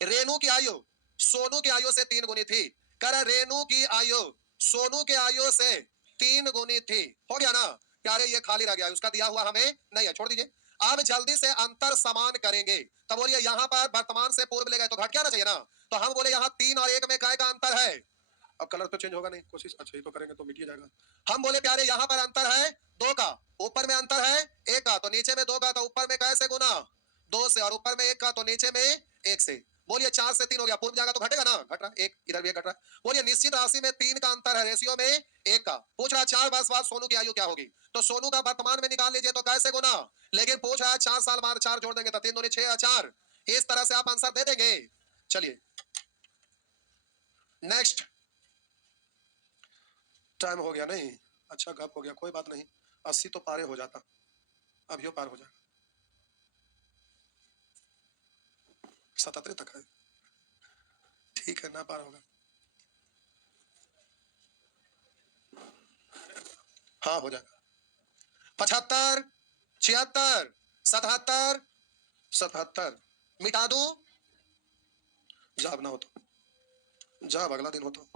रेनू की आयु सोनू की आयु से 3 गुनी थी, कह रहा रेनू की आयु सोनू के आयु से 3 गुनी थी, हो गया ना प्यारे, ये खाली रह गया, उसका दिया हुआ हमें नहीं है, छोड़ दीजिए। अब जल्दी से अंतर समान करेंगे, तो बोलिए यहाँ पर वर्तमान से पूर्व ले गए तो घट क्या ना चाहिए ना, तो हम बोले यहाँ 3 और 1 में काय का अंतर है, अब कलर तो चेंज होगा नहीं, कोशिश अच्छा ही तो करेंगे तो मिट ही जाएगा। हम बोले प्यारे यहाँ पर अंतर है 2 का, ऊपर में अंतर है 1 का, तो नीचे में 2 का, तो ऊपर में कैसे गुना 2 से, और ऊपर में 1 का, तो नीचे में 1 से। बोलिए 4 से 3 हो गया, पूर्व जाएगा तो घटेगा ना, घट रहा 1, इधर भी घट रहा। बोलिए निश्चित राशि में 3 का अंतर है, रेशियो में 1 का। पूछ रहा 4 वर्ष बाद सोनू की आयु क्या होगी, तो सोनू का वर्तमान में निकाल लीजिए तो कैसे गुना, लेकिन पूछ रहा है 4 साल बाद 4 जोड़ देंगे तो 3 दूनी 6 और 4, इस तरह से आप आंसर दे देंगे। चलिए नेक्स्ट, टाइम हो गया नहीं, अच्छा गप हो गया, कोई बात नहीं, 80 तो पारे हो जाता, अभी पार हो जाएगा, 77 तक है, ठीक है ना पार होगा। हाँ हो जाएगा। 75, 76, 77, 77 मिटा दूं? जब ना हो तो जब अगला दिन हो तो।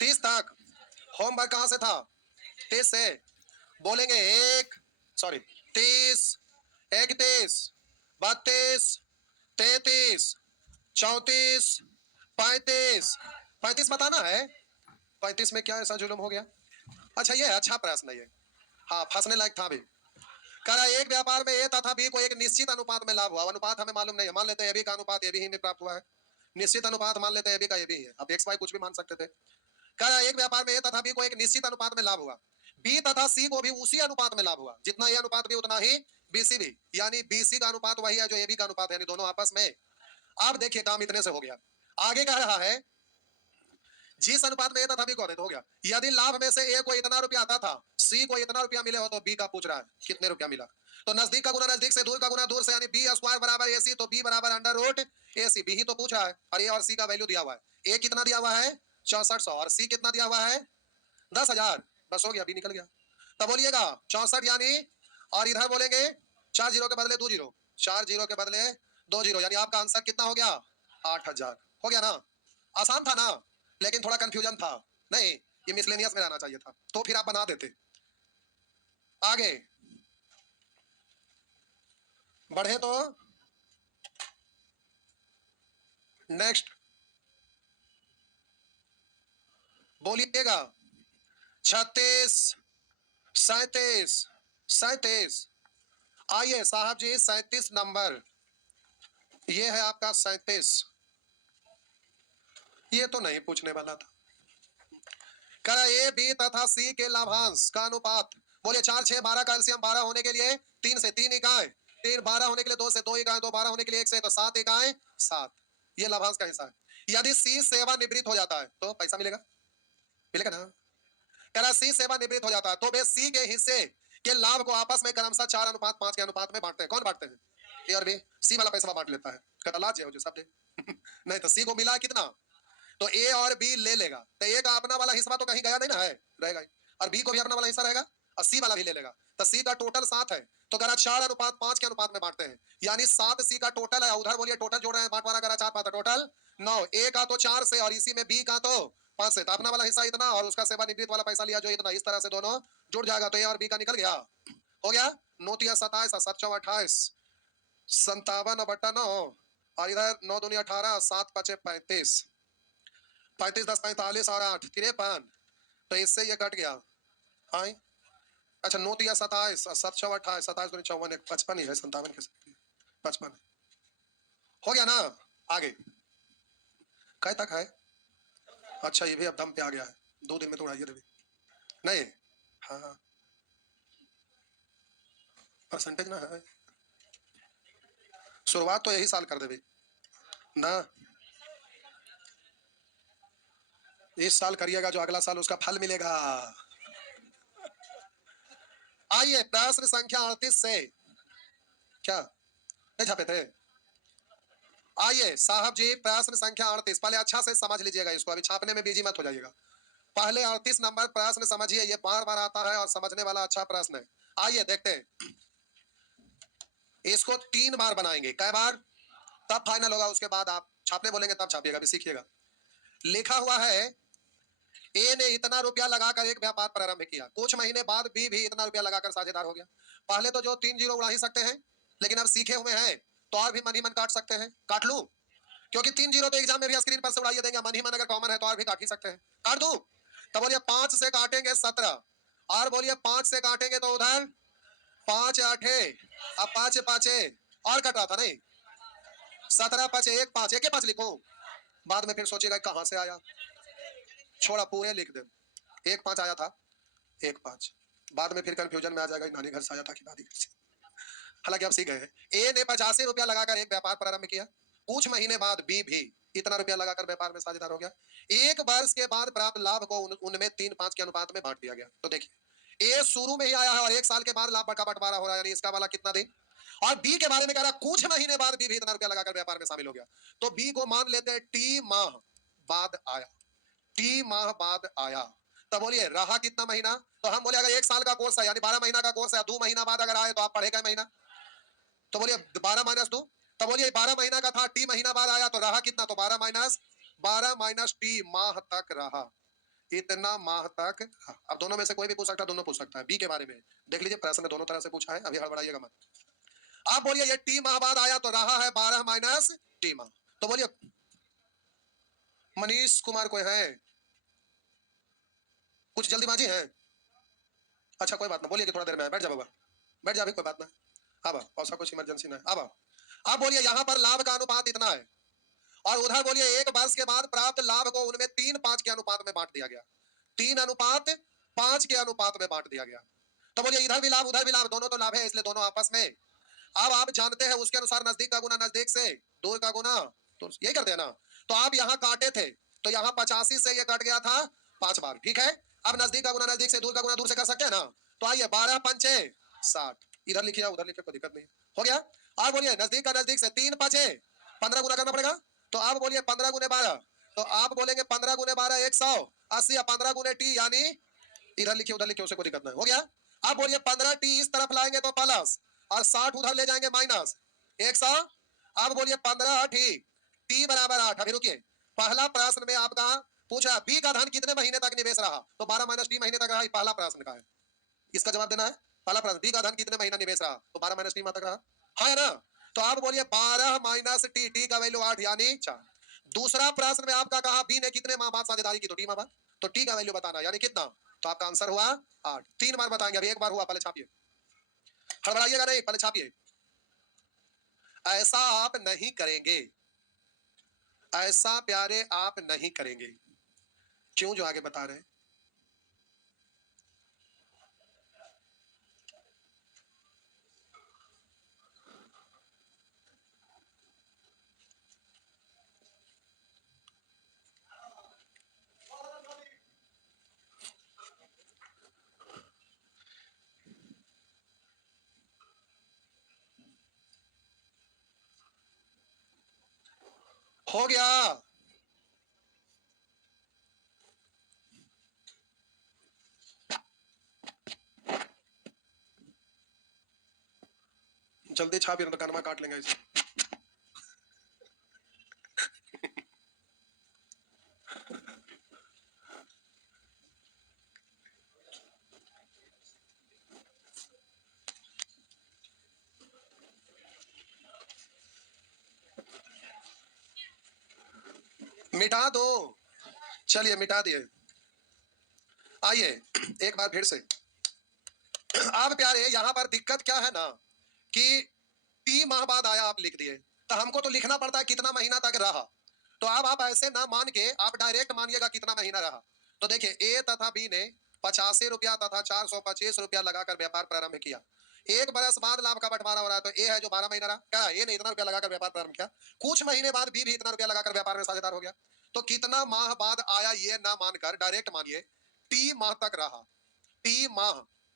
तीस तक होमवर्क कहां से था? 30 से बोलेंगे एक, सॉरी 30, 31, 32, 33, 34, 35। 35 बताना है। 35 में क्या ऐसा जुल्म हो गया? अच्छा ये अच्छा प्रश्न है ये। हाँ फंसने लायक था भी। कह रहा एक व्यापार में ए तथा बी को एक निश्चित अनुपात में लाभ हुआ। अनुपात हमें मालूम नहीं है, मान लेते हैं ए बी का अनुपात ए बी ही में प्राप्त हुआ है। निश्चित अनुपात मान लेते हैं ए बी का ए बी है। अब एक्स वाई कुछ भी मान सकते थे। कह रहा एक व्यापार में ए तथा बी को एक निश्चित अनुपात में लाभ हुआ। बी तथा सी को भी उसी अनुपात में लाभ हुआ। जितना ये अनुपात भी उतना ही बीसी भी, यानी बीसी का अनुपात वही है जो ए बी का अनुपात है, यानी दोनों आपस में। अब देखिए काम इतने से हो गया। आगे कह रहा है जिस अनुपात में ए तथा बी को हो गया, यदि लाभ में से ए को इतना रुपया आता था, सी को इतना रुपया मिले हो तो बी का पूछ रहा है कितने रुपया मिला। तो नजदीक का गुना नजदीक से, दूर का गुना दूर से, यानी बी स्क्वायर बराबर ए सी, तो बी बराबर अंडर रूट ए सी। बी ही तो पूछ रहा है और ये और सी का वैल्यू दिया हुआ है। ए कितना दिया हुआ है 6400 और सी कितना दिया हुआ है 10,000। बस हो गया, बी निकल गया। तब बोलिएगा 64 यानी, और इधर बोलेंगे 4 जीरो के बदले 2 जीरो, 4 जीरो के बदले 2 जीरो, यानी आपका आंसर कितना हो गया 8000। हो गया ना, आसान था ना, लेकिन थोड़ा कंफ्यूजन था। नहीं, ये मिसलेनियस में रहना चाहिए था, तो फिर आप बना देते। आगे बढ़े तो नेक्स्ट बोलिएगा 36 37 37। आइए साहब जी 37 नंबर, ये है आपका 37। ये तो नहीं पूछने वाला था। कर ए बी तथा सी के लाभांश का अनुपात। बोले 4 6 12 का एलसीएम 12 होने के लिए 3 से 3 इकाई, 3 12 होने के लिए 2 से 2 इकाई, 2 12 होने के लिए 1 से, तो 7 इकाई 7। ये लाभांश का हिस्सा है। यदि सी सेवानिवृत्त हो जाता है तो पैसा मिलेगा, मिलेगा ना। कह सी सेवानिवृत्त हो जाता है तो वे सी के हिस्से के लाभ को आपस में क्रमशः 4:5 के अनुपात में बांटते हैं। कौन बांटते हैं? ए और बी। सी वाला पैसा बांट लेता है, कहता लाज हो जो सब दे नहीं तो सी को मिला कितना, तो ए और बी ले लेगा, तो ए का अपना वाला हिस्सा तो कहीं गया नहीं ना है, रहेगा ही। और बी को भी अपना वाला हिस्सा रहेगा और सी वाला भी ले लेगा, तो सी का टोटल 7 है, तो करा 4:5 के अनुपात में बांटते हैं, यानी 7 सी का टोटल है। उधर बोलिए टोटल जोड़ रहे हैं, बांटवारा करा 4 5 टोटल 9। ए का तो 4 से और इसी में बी का तो 5 से, तो अपना वाला हिस्सा इतना और उसका सेवानिवृत्त वाला पैसा लिया जो इतना, इस तरह से दोनों जुड़ जाएगा, तो ए और बी का निकल गया। हो गया 9 तिया 27 और 7 चौक 28, 57/9, और इधर 9 दूनी 18, 7 5 35, 35 10 45 और 8 53, तो इससे ये कट गया। हाँ अच्छा 9 तिया 27 और 7 चौक 28, 27 दूनी 54, 55 ही है, 57 के 55 हो गया ना। आगे कह तक है? अच्छा ये भी अब दम पे आ गया है, 2 दिन में तो उड़ाइए देवी नहीं। हाँ परसेंटेज ना है, शुरुआत तो यही साल कर देवी ना, इस साल करिएगा जो अगला साल उसका फल मिलेगा। आइए प्रश्न संख्या 38 से, क्या नहीं छापे थे? आइए साहब जी प्रश्न संख्या 38, पहले अच्छा से समझ लीजिएगा इसको, अभी छापने में बिजी मत हो जाइएगा। पहले 38 नंबर प्रश्न समझिए, ये बार बार आता है और समझने वाला अच्छा प्रश्न है। आइए देखते हैं, इसको 3 बार बनाएंगे, कै बार, तब फाइनल होगा, उसके बाद आप छापने बोलेंगे तब छापिएगा, अभी सीखिएगा। लिखा हुआ है ए ने इतना रुपया लगाकर एक व्यापार प्रारंभ किया, कुछ महीने बाद बी भी इतना रुपया लगाकर साझेदार हो गया। पहले तो जो 3 जीरो उड़ा ही सकते हैं, लेकिन अब सीखे हुए हैं तो और भी मन ही मन काट सकते हैं। काट लूं? क्योंकि 3 जीरो तो एग्जाम में भी स्क्रीन पर से उड़ाइए देंगे, मन ही मन अगर कॉमन है तो और भी काट ही सकते हैं। काट दूं? तो बोलिए 5 से काटेंगे 17, और बोलिए 5 से काटेंगे तो उधर 5 8, अब 5 5 और कट रहा था नहीं, 17 5 1 5, एक 5 लिखूं, बाद में फिर सोचिएगा कहां से आया, छोड़ा पूरे लिख दे। 1 5 आया था, 1 5, बाद में फिर कंफ्यूजन में आ जाएगा नानी घर से आया था कि दादी घर से। हालांकि अब सीख गए। ए ने 85 रुपया लगाकर एक व्यापार प्रारंभ किया, कुछ महीने बाद बी भी इतना रुपया लगाकर व्यापार में साझेदार हो गया। 1 वर्ष के बाद प्राप्त लाभ को उनमें 3:5 के अनुपात में बांट दिया गया। तो देखिए ए शुरू में ही आया है और 1 साल के बाद लाभ का बंटवारा हो रहा है, यानी इसका वाला कितना दे, और बी के बारे में कह रहा कुछ महीने बाद बी भी इतना रुपया लगाकर व्यापार में शामिल हो गया, तो बी को मान लेते हैं टी माह बाद आया, टी माह बाद आया। तो बोलिए रहा कितना महीना, तो हम बोले अगर 1 साल का कोर्स है यानी 12 महीना का कोर्स है, 2 महीना बाद अगर आए तो आप पढ़ेगा महीना, तो बोलिए 12 - 2, तो बोलिए 12 महीना का था, टी महीना बाद आया, तो रहा कितना, तो 12 माइनस टी माह तक रहा, इतना माह तक रहा। अब दोनों में से कोई भी पूछ सकता है, दोनों पूछ सकता है। बी के बारे में देख लीजिए, प्रश्न में दोनों तरह से पूछा है, अभी हड़बड़ाइएगा मत। आप बोलिए ये टी माह बाद आया तो रहा है 12 माइनस टी माह, तो बोलिए मनीष कुमार कोई है, कुछ जल्दीबाजी है? अच्छा कोई बात ना, बोलिए कि थोड़ा देर में बैठ जा बाबा, बैठ जा, भी कोई बात ना, अब ऐसा कुछ इमरजेंसी ना है। अब आप बोलिए यहाँ पर लाभ का अनुपात इतना है, और उधर बोलिए 1 वर्ष के बाद प्राप्त लाभ को उनमें 3:5 के अनुपात में बांट दिया गया, 3:5 के अनुपात में बांट दिया गया। तो बोलिए इधर भी लाभ उधर भी लाभ, दोनों तो लाभ है, इसलिए दोनों आपस में। अब आप जानते हैं उसके अनुसार नजदीक का गुना नजदीक से, दूर का गुना तो यही करते हैं ना। तो आप यहाँ काटे थे तो यहाँ 85 से ये कट गया था 5 बार, ठीक है। अब नजदीक का गुना नजदीक से, दूर का गुना दूर से कर सकते हैं ना, तो आइए 12 पंचे 60, इधर लिखिए उधर लिखिए, कोई दिक्कत नहीं, हो गया। आप बोलिए नजदीक का नजदीक से 3 5 15 गुना करना पड़ेगा। तो आप बोलिए 15 गुने 12, तो आप बोलेंगे 15 गुने 12 180, या 15 गुने टी यानी इधर लिखिए उधर लिखिए, उसे कोई दिक्कत नहीं, हो गया। आप बोलिए 15 टी इस तरफ लाएंगे तो प्लस, और 60 उधर ले जाएंगे माइनस 100। आप बोलिए 15 टी बराबर 8। अभी रुकिए, पहला प्रश्न में आपका पूछा बी का धन कितने महीने तक निवेश रहा, तो 12 माइनस टी महीने तक रहा, पहला प्रश्न का है, इसका जवाब देना है। पहला प्रश्न, बी का धन कितने महीना निवेश रहा, तो 12 माइनस टी माह तक रहा, है ना। तो आप बोलिए 12 माइनस टी, टी का वैल्यू 8 यानी 4। दूसरा प्रश्न में आपका कहा बी ने कितने माह बाद साझेदारी की, तो टी माह बाद, तो टी का वैल्यू बताना यानी कितना, तो आपका आंसर हुआ 8। 3 बार बताएंगे, अभी एक बार हुआ, पहले छापिए, हड़बड़ाइएगा नहीं, पहले छापिए। ऐसा आप नहीं करेंगे, ऐसा प्यारे आप नहीं करेंगे, क्यों, जो आगे बता रहे हैं। हो गया, जल्दी छापिए, तो कनमा काट लेंगे इसे। मिटा दो, चलिए मिटा दिए। आइए एक बार फिर से। अब प्यारे यहाँ पर दिक्कत क्या है ना, कि 3 माह बाद आया आप लिख दिए, तो हमको तो लिखना पड़ता है कितना महीना तक रहा। तो अब आप ऐसे ना मान के आप डायरेक्ट मानिएगा कितना महीना रहा। तो देखिए ए तथा बी ने 85 रुपया तथा 425 रुपया लगाकर व्यापार प्रारंभ किया। एक बरस बाद लाभ का बंटवारा हो रहा है, तो ए है जो 12 महीना रहा, क्या ए ने इतना रुपया लगाकर व्यापार प्रारंभ किया, कुछ महीने बाद बी भी इतना रुपया लगाकर व्यापार में साझेदार हो गया। तो कितना माह बाद आया ये ना मानकर डायरेक्ट मानिए टी माह तक रहा, टी माह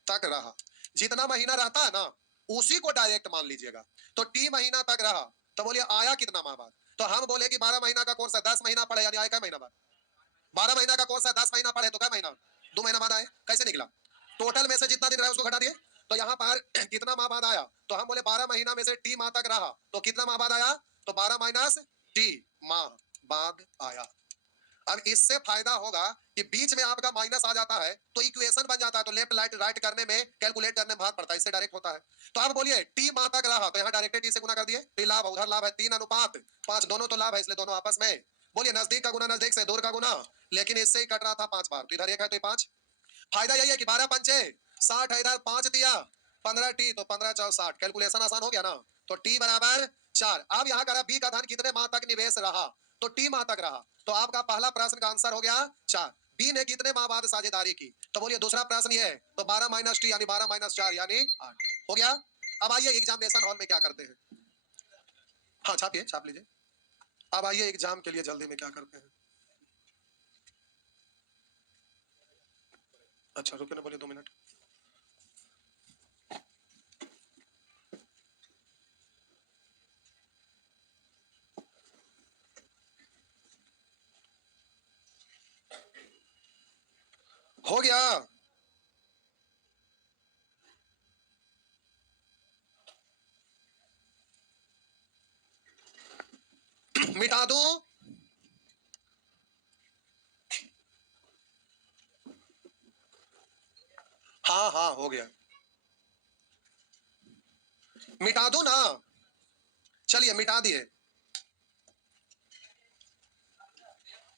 तक रहा, जितना महीना रहता है ना उसी को डायरेक्ट मान लीजिएगा। तो टी महीना तक रहा, तो बोलिए आया कितना माह बाद, तो हम बोले कि 12 महीना का कोर्स है, 10 महीना पढ़े यानी आया क्या महीना बाद, 12 महीना का कोर्स है, 10 महीना पढ़े तो क्या महीना, 2 महीना बाद आए, कैसे निकला, टोटल में से जितना दिन रहा उसको घटा दिए। तो यहाँ पर कितना माह बाद आया, तो हम बोले 12 महीना में से टी माह तक रहा, तो कितना माह बाद आया, तो 12 माइनस टी माह बाद आया। अब इससे फायदा होगा कि बीच में आपका माइनस आ जाता है तो इक्वेशन बन जाता है, तो लेफ्ट राइट राइट करने में कैलकुलेट करने में भाग पड़ता है, इससे डायरेक्ट होता है। तो आप बोलिए टी माह तक रहा, तो यहाँ डायरेक्ट टी से गुना कर दिए, तो लाभ उधर लाभ है 3:5, दोनों तो लाभ है इसलिए दोनों आपस में। बोलिए नजदीक का गुना नजदीक से, दूर का गुना, लेकिन इससे ही कट रहा था 5 बार, तो इधर 1 है तो 5। फायदा यही है कि 12 पंचे 60 है, इधर 5 दिया 15 टी, तो 15 4 60, कैलकुलेशन आसान हो गया ना। तो टी बराबर 4। अब यहाँ करा बी का धन कितने माह तक निवेश रहा, तो टी माह तक रहा, तो आपका पहला प्रश्न का आंसर हो गया 4। बी ने कितने माह बाद साझेदारी की, तो बोलिए दूसरा प्रश्न ये है, तो 12 माइनस टी यानी 12 माइनस 4 यानी 8, हो गया। अब आइए एग्जामिनेशन हॉल में क्या करते हैं, हाँ छापिए छाप लीजिए। अब आइए एग्जाम के लिए जल्दी में क्या करते हैं। अच्छा रुके ना, बोलिए 2 मिनट। हो गया, मिटा दूं, हाँ हाँ हो गया, मिटा दूं ना, चलिए मिटा दिए,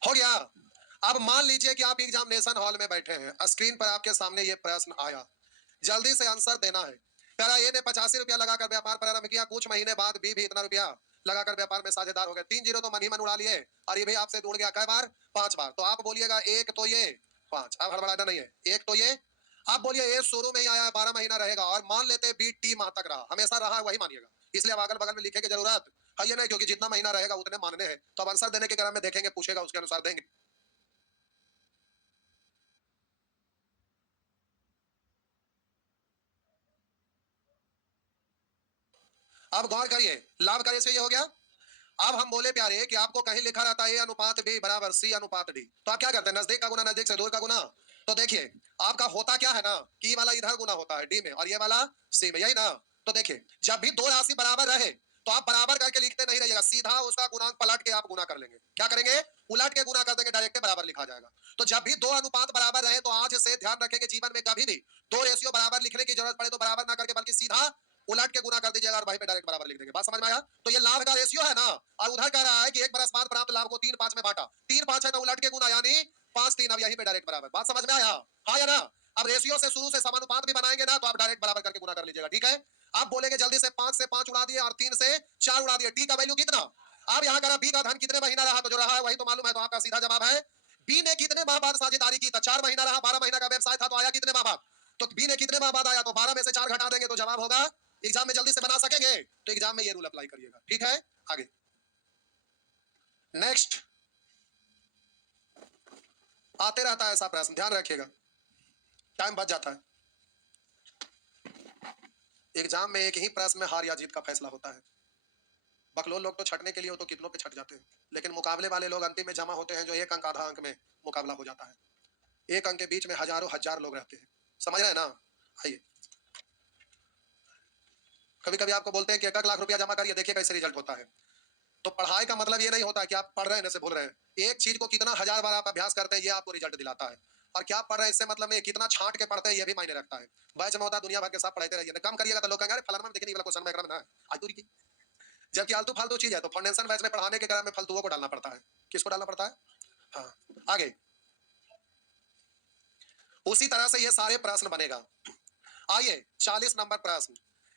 हो गया। अब मान लीजिए कि आप एग्जामिनेशन हॉल में बैठे हैं, स्क्रीन पर आपके सामने ये प्रश्न आया, जल्दी से आंसर देना है। पहला ए ने 85 रुपया लगाकर व्यापार प्रारंभ किया, कुछ महीने बाद बी भी इतना रुपया लगाकर व्यापार में साझेदार हो गए, 3 जीरो तो मन ही मन उड़ा लिए, और ये भी आपसे जुड़ गया कै बार, 5 बार। तो आप बोलिएगा एक तो ये 5, अब हड़बड़ाना नहीं है, एक तो ये, आप बोलिए ए शुरू में ही आया 12 महीना रहेगा, और मान लेते बी टी माह तक रहा, हमेशा रहा है वही मानिएगा, इसलिए अब अगल बगल में लिखे की जरूरत है ये नहीं, क्योंकि जितना महीना रहेगा उतने मानने हैं। तो अब आंसर देने के क्रम में देखेंगे, पूछेगा उसके अनुसार देंगे। अब गौर करिए, लाभ का रेशियो ये हो गया। अब हम बोले प्यारे कि आपको कहीं लिखा रहता है A अनुपात B बराबर C अनुपात D, तो आप क्या करते हैं, नजदीक का गुना नजदीक से, दूर का गुना। तो देखिए आपका होता क्या है ना कि वाला इधर गुना होता है D में और ये वाला C में, यही ना। तो देखिए जब भी दो राशि बराबर रहे तो आप बराबर करके लिखते नहीं रहिएगा, सीधा उसका गुणांक पलट के आप गुना कर लेंगे। क्या करेंगे, उलट के गुना कर देंगे, डायरेक्ट बराबर लिखा जाएगा। तो जब भी दो अनुपात बराबर रहे तो आज से ध्यान रखेंगे, जीवन में कभी भी दो रेशियो बराबर लिखने की जरूरत पड़े तो बराबर ना करके बल्कि सीधा उलट के गुना कर दीजिएगा और वहीं पे डायरेक्ट बराबर लिख देंगे। बात समझ में आया। तो ये लाभ का रेशियो है ना, और उधर कह रहा है कि एक बरस बाद प्राप्त लाभ को 3/5 में बांटा, 3/5 है तो उलट के गुना यानी 5/3, अब यहीं पे डायरेक्ट बराबर। बात समझ में आया, हाँ या ना। अब रेशियो से शुरू से समानुपात भी बनाएंगे ना तो आप डायरेक्ट बराबर करके गुना कर लीजिएगा, ठीक है। आप बोलेंगे जल्दी से 5 से 5 उड़ा दिए और 3 से 4 उड़ा दिए, टी का वैल्यू कितना। अब यहाँ करा बी का धन कितने महीना रहा, तो जो रहा है वही तो मालूम है, तो आपका सीधा जवाब है बी ने कितने माह बाद साझेदारी की, तो 4 महीना रहा, 12 महीना का व्यवसाय था, तो आया कितने माह बाद। तो बी ने कितने माह बाद आया, तो 12 में से 4 घटा देंगे तो जवाब होगा। एग्जाम में जल्दी से बना सकेंगे तो एग्जाम में ये रूल अप्लाई करिएगा, ठीक है। आगे नेक्स्ट आते रहता है ऐसा प्रश्न, ध्यान रखिएगा, टाइम बच जाता है। एग्जाम में एक ही प्रश्न में हार या जीत का फैसला होता है। बकलोल लोग तो छटने के लिए हो तो कितनों पे छट जाते हैं, लेकिन मुकाबले वाले लोग अंतिम में जमा होते हैं जो एक अंक आधा अंक में मुकाबला हो जाता है। एक अंक के बीच में हजारों हजार लोग रहते हैं, समझ रहे हैं ना। आइए कभी कभी आपको बोलते हैं कि 1 लाख रुपया जमा करिए, देखिए कैसे रिजल्ट होता है। तो पढ़ाई का मतलब ये नहीं होता कि आप पढ़ रहे हैं जैसे भूल रहे हैं। एक चीज को कितना हजार बार आप अभ्यास करते हैं ये आपको रिजल्ट दिलाता है। और क्या पढ़ रहे हैं इससे मतलब नहीं, कितना छांट के पढ़ते हैं ये भी मायने रखता है। बैच में होता है दुनिया भर के साथ पढ़ाते रहिए, कम करिएगा तो लोग कहेंगे फलाना में देखिए वाला क्वेश्चन में ना आतुरी की, जबकि आलतू फालतू चीज है। तो फाउंडेशन बैच में पढ़ाने के क्रम में फालतुओं को डालना पड़ता है। किसको डालना पड़ता है, हाँ। आगे उसी तरह से ये सारे प्रश्न बनेगा। आइए 40 नंबर प्रश्न,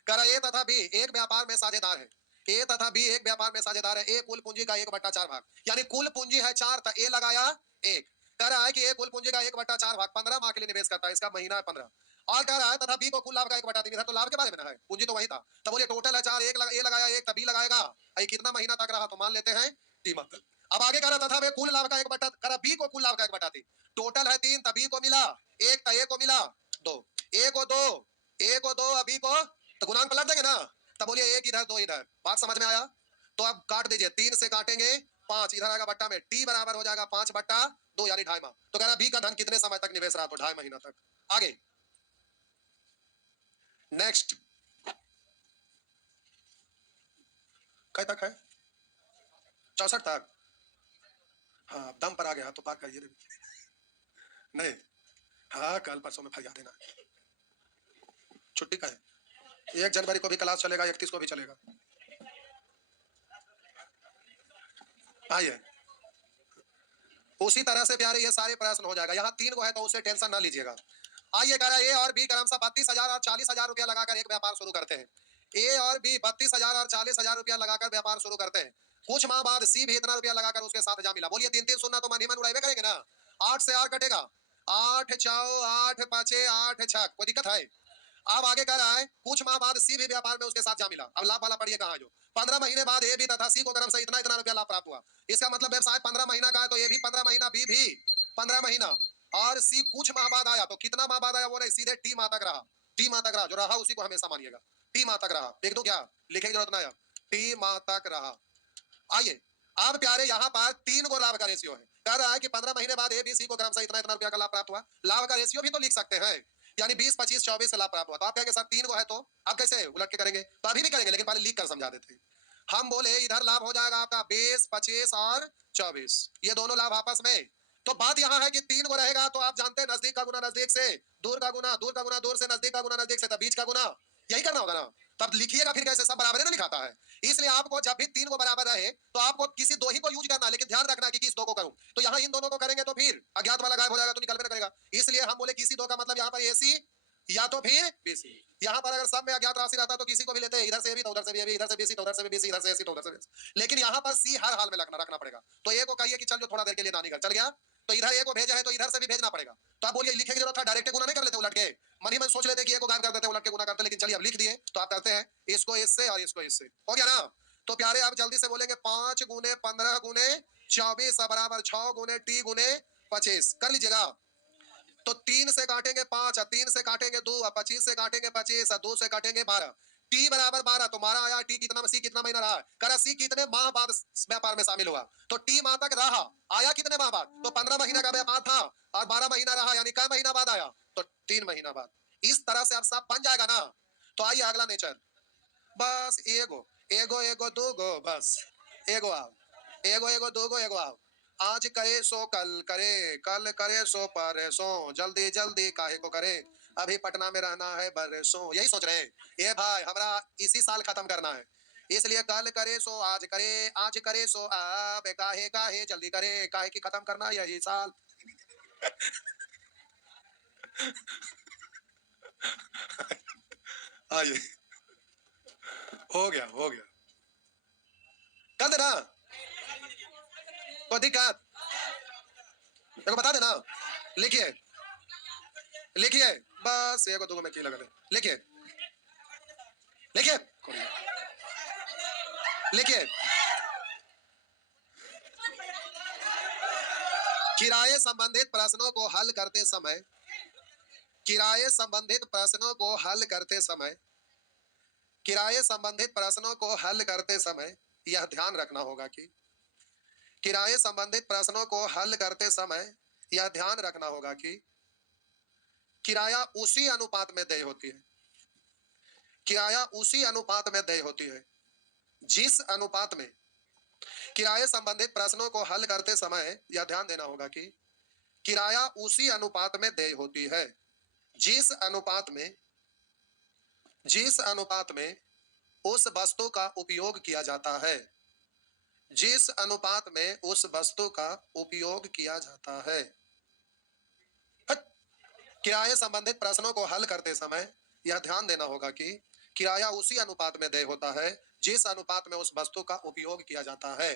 कर ए तथा बी एक व्यापार में साझेदार है। ए तथा बी एक व्यापार में साझेदार है। ए कुल पूंजी का 1/4 भाग, यानी कुल पूंजी है 4 तो ए लगाया 1। कह रहा है कि ए कुल पूंजी का 1/4 भाग 15 माह के लिए निवेश करता है, इसका महीना है 15। और कह रहा है तथा बी को कुल लाभ का 1/3, इधर तो लाभ के बारे में ना है, पूंजी तो वही था। तो बोलिए टोटल है 4, ए लगाया 1 तभी लगाएगा, कितना महीना तक रहा, तो मान लेते हैं 3 माह। अब आगे कह रहा था वे कुल लाभ का 1/, कह रहा बी को कुल लाभ का 1/3, टोटल है 3 तभी को मिला 1, ए को मिला 2, ए को 2, ए को 2 अभी को, तो गुणांक पलट देंगे ना। तब बोलिए 1 इधर 2 इधर, बात समझ में आया। तो अब काट दीजिए, 3 से काटेंगे 5, इधर आएगा बट्टा में, टी बराबर हो जाएगा 5/2 यानी 2.5 माह। तो कह रहा बी का धन कितने समय तक निवेश रहा, तो 2.5 महीना तक। आगे नेक्स्ट कहीं तक है, 64 तक। हाँ दम पर आ गया तो पार करिए नहीं, हाँ कल परसों में फैला देना, छुट्टी का है। 1 जनवरी को भी क्लास चलेगा, 31 को भी चलेगा। आइए उसी तरह से प्यारे ये सारे प्रश्न हो जाएगा। यहाँ 3 को है तो उससे टेंशन ना लीजिएगा। आइए कह रहा है ए और बी क्रमशः 32,000 और 40,000 रुपया लगाकर एक व्यापार शुरू करते हैं। ए और बी 32,000 और 40,000 रुपया लगाकर व्यापार शुरू करते हैं। कुछ माह बाद सी भी इतना रुपया लगाकर उसके साथ जा मिला। बोलिए 3-3 शून्य तो मन ही मन उड़ावे करेंगे ना। 8 से 8 कटेगा, 8 चौ 8 पाँचे 8 छक, कोई दिक्कत है। अब आगे कह रहा है कुछ माह बाद सी भी व्यापार में उसके साथ जा मिला। अब लाभ वाला पढ़िए कहाँ, जो 15 महीने बाद ए भी तथा सी को क्रम से इतना इतना रुपया लाभ प्राप्त हुआ। इसका मतलब व्यवसाय 15 महीना का है तो ए भी 15 महीना, बी भी 15 महीना, और सी कुछ माह बाद आया। तो कितना माह बाद आया वो नहीं, सीधे टी माह तक रहा। टी माह तक रहा, जो रहा उसी को हमेशा मानिएगा। टी माह तक रहा, देख दो क्या लिखे की जरूरत ना है, टी माह तक रहा। आइए अब प्यारे यहाँ पर 3 को लाभ का रेशियो है। कह रहा है कि 15 महीने बाद ए बी सी को क्रम से इतना इतना रुपया का लाभ प्राप्त हुआ। लाभ का रेशियो भी तो लिख सकते हैं, यानी 20, 25, 24 से लाभ प्राप्त हुआ। तो आप कहेंगे सर 3 को है तो आप कैसे उलट के करेंगे, तो अभी भी करेंगे लेकिन पहले लिख कर समझा देते हैं। हम बोले इधर लाभ हो जाएगा आपका 20, 25 और 24, ये दोनों लाभ आपस में। तो बात यहाँ है कि 3 को रहेगा तो आप जानते हैं नजदीक का गुना नजदीक से, दूर का गुना दूर का गुना दूर से, नजदीक का गुना नजदीक से, तब बीच का गुना, यही करना होगा ना। तब लिखिएगा फिर कैसे, सब बराबर है ना लिखाता है। इसलिए आपको जब भी 3 को बराबर रहे तो आपको किसी 2 ही को यूज करना है, लेकिन ध्यान रखना कि किस 2 को करूं। तो यहाँ इन दोनों को करेंगे तो फिर अज्ञात वाला गायब हो जाएगा तो निकल में करेगा। इसलिए हम बोले किसी 2 का मतलब यहाँ पर एसी या तो फिर बीसी। यहाँ पर अगर सब में अज्ञात राशि रहता तो किसी को भी लेते हैं, इधर से भी तो उधर से भी, इधर से बीसी तो उधर से भी बीसी, इधर से एसी तो उधर से बीसी। लेकिन यहाँ पर सी हर हाल में रखना पड़ेगा। तो ए को कहिए कि चल जो थोड़ा देर के लिए नानी घर चल गया, तो इधर ए को भेजा है तो इधर से भी भेजना पड़ेगा। तो आप बोलिए लिखे की जरूरत है, डायरेक्ट गुना नहीं कर लेते उलट के, मन ही मन सोच लेते कि ए को गायब कर देते उलट के गुना करते, लेकिन चलिए अब लिख दिए तो आप करते हैं इसको इससे और इसको इससे, हो गया ना। तो प्यारे आप जल्दी से बोलेंगे 5 गुने 15 गुने 24 बराबर 6 गुने टी गुने 25, कर लीजिएगा। तो 3 से काटेंगे 5, 3 से काटेंगे 2, 25 से काटेंगे 25, 2 से काटेंगे 12, टी बराबर 12, तो मारा आया टी कितना, सी कितना महीना रहा है, करा सी कितने माह बाद व्यापार में शामिल हुआ, तो टी माह तक रहा, आया कितने माह बाद, तो 15 महीना का व्यापार था और 12 महीना रहा, यानी कै महीना बाद आया, तो 3 महीना बाद। इस तरह से अब सब बन जाएगा ना। तो आइए अगला नेचर, बस एगो एगो एगो दूगो, बस एगो आओ, एगो एगो दूगो एगो आओ, आज करे सो कल करे, कल करे सो परसों, जल्दी जल्दी काहे को करे, अभी पटना में रहना है बरसों। यही सोच रहे हैं ये भाई, हमरा इसी साल खत्म करना है, इसलिए कल करे सो आज करे, आज करे सो अब, काहे काहे जल्दी करे, काहे की खत्म करना यही साल। आइए, हो गया हो गया, कर देना, कोई दिक्कत, मेरे को बता देना, लिखिए लिखिए, बस एगो दूगो में की लगा दे, लिखिए लिखिए लिखिए, किराए संबंधित प्रश्नों को हल करते समय, किराए संबंधित प्रश्नों को हल करते समय, किराए संबंधित प्रश्नों को हल करते समय यह ध्यान रखना होगा कि, किराए संबंधित प्रश्नों को हल करते समय यह ध्यान रखना होगा कि किराया उसी अनुपात में देय होती है, किराया उसी अनुपात में देय होती है जिस अनुपात में, किराए संबंधित प्रश्नों को हल करते समय यह ध्यान देना होगा कि किराया उसी अनुपात में देय होती है जिस अनुपात में, जिस अनुपात में उस वस्तु का उपयोग किया जाता है, जिस अनुपात में उस वस्तु का उपयोग किया जाता है। किराए संबंधित प्रश्नों को हल करते समय यह ध्यान देना होगा कि किराया उसी अनुपात में देय होता है जिस अनुपात में उस वस्तु का उपयोग किया जाता है।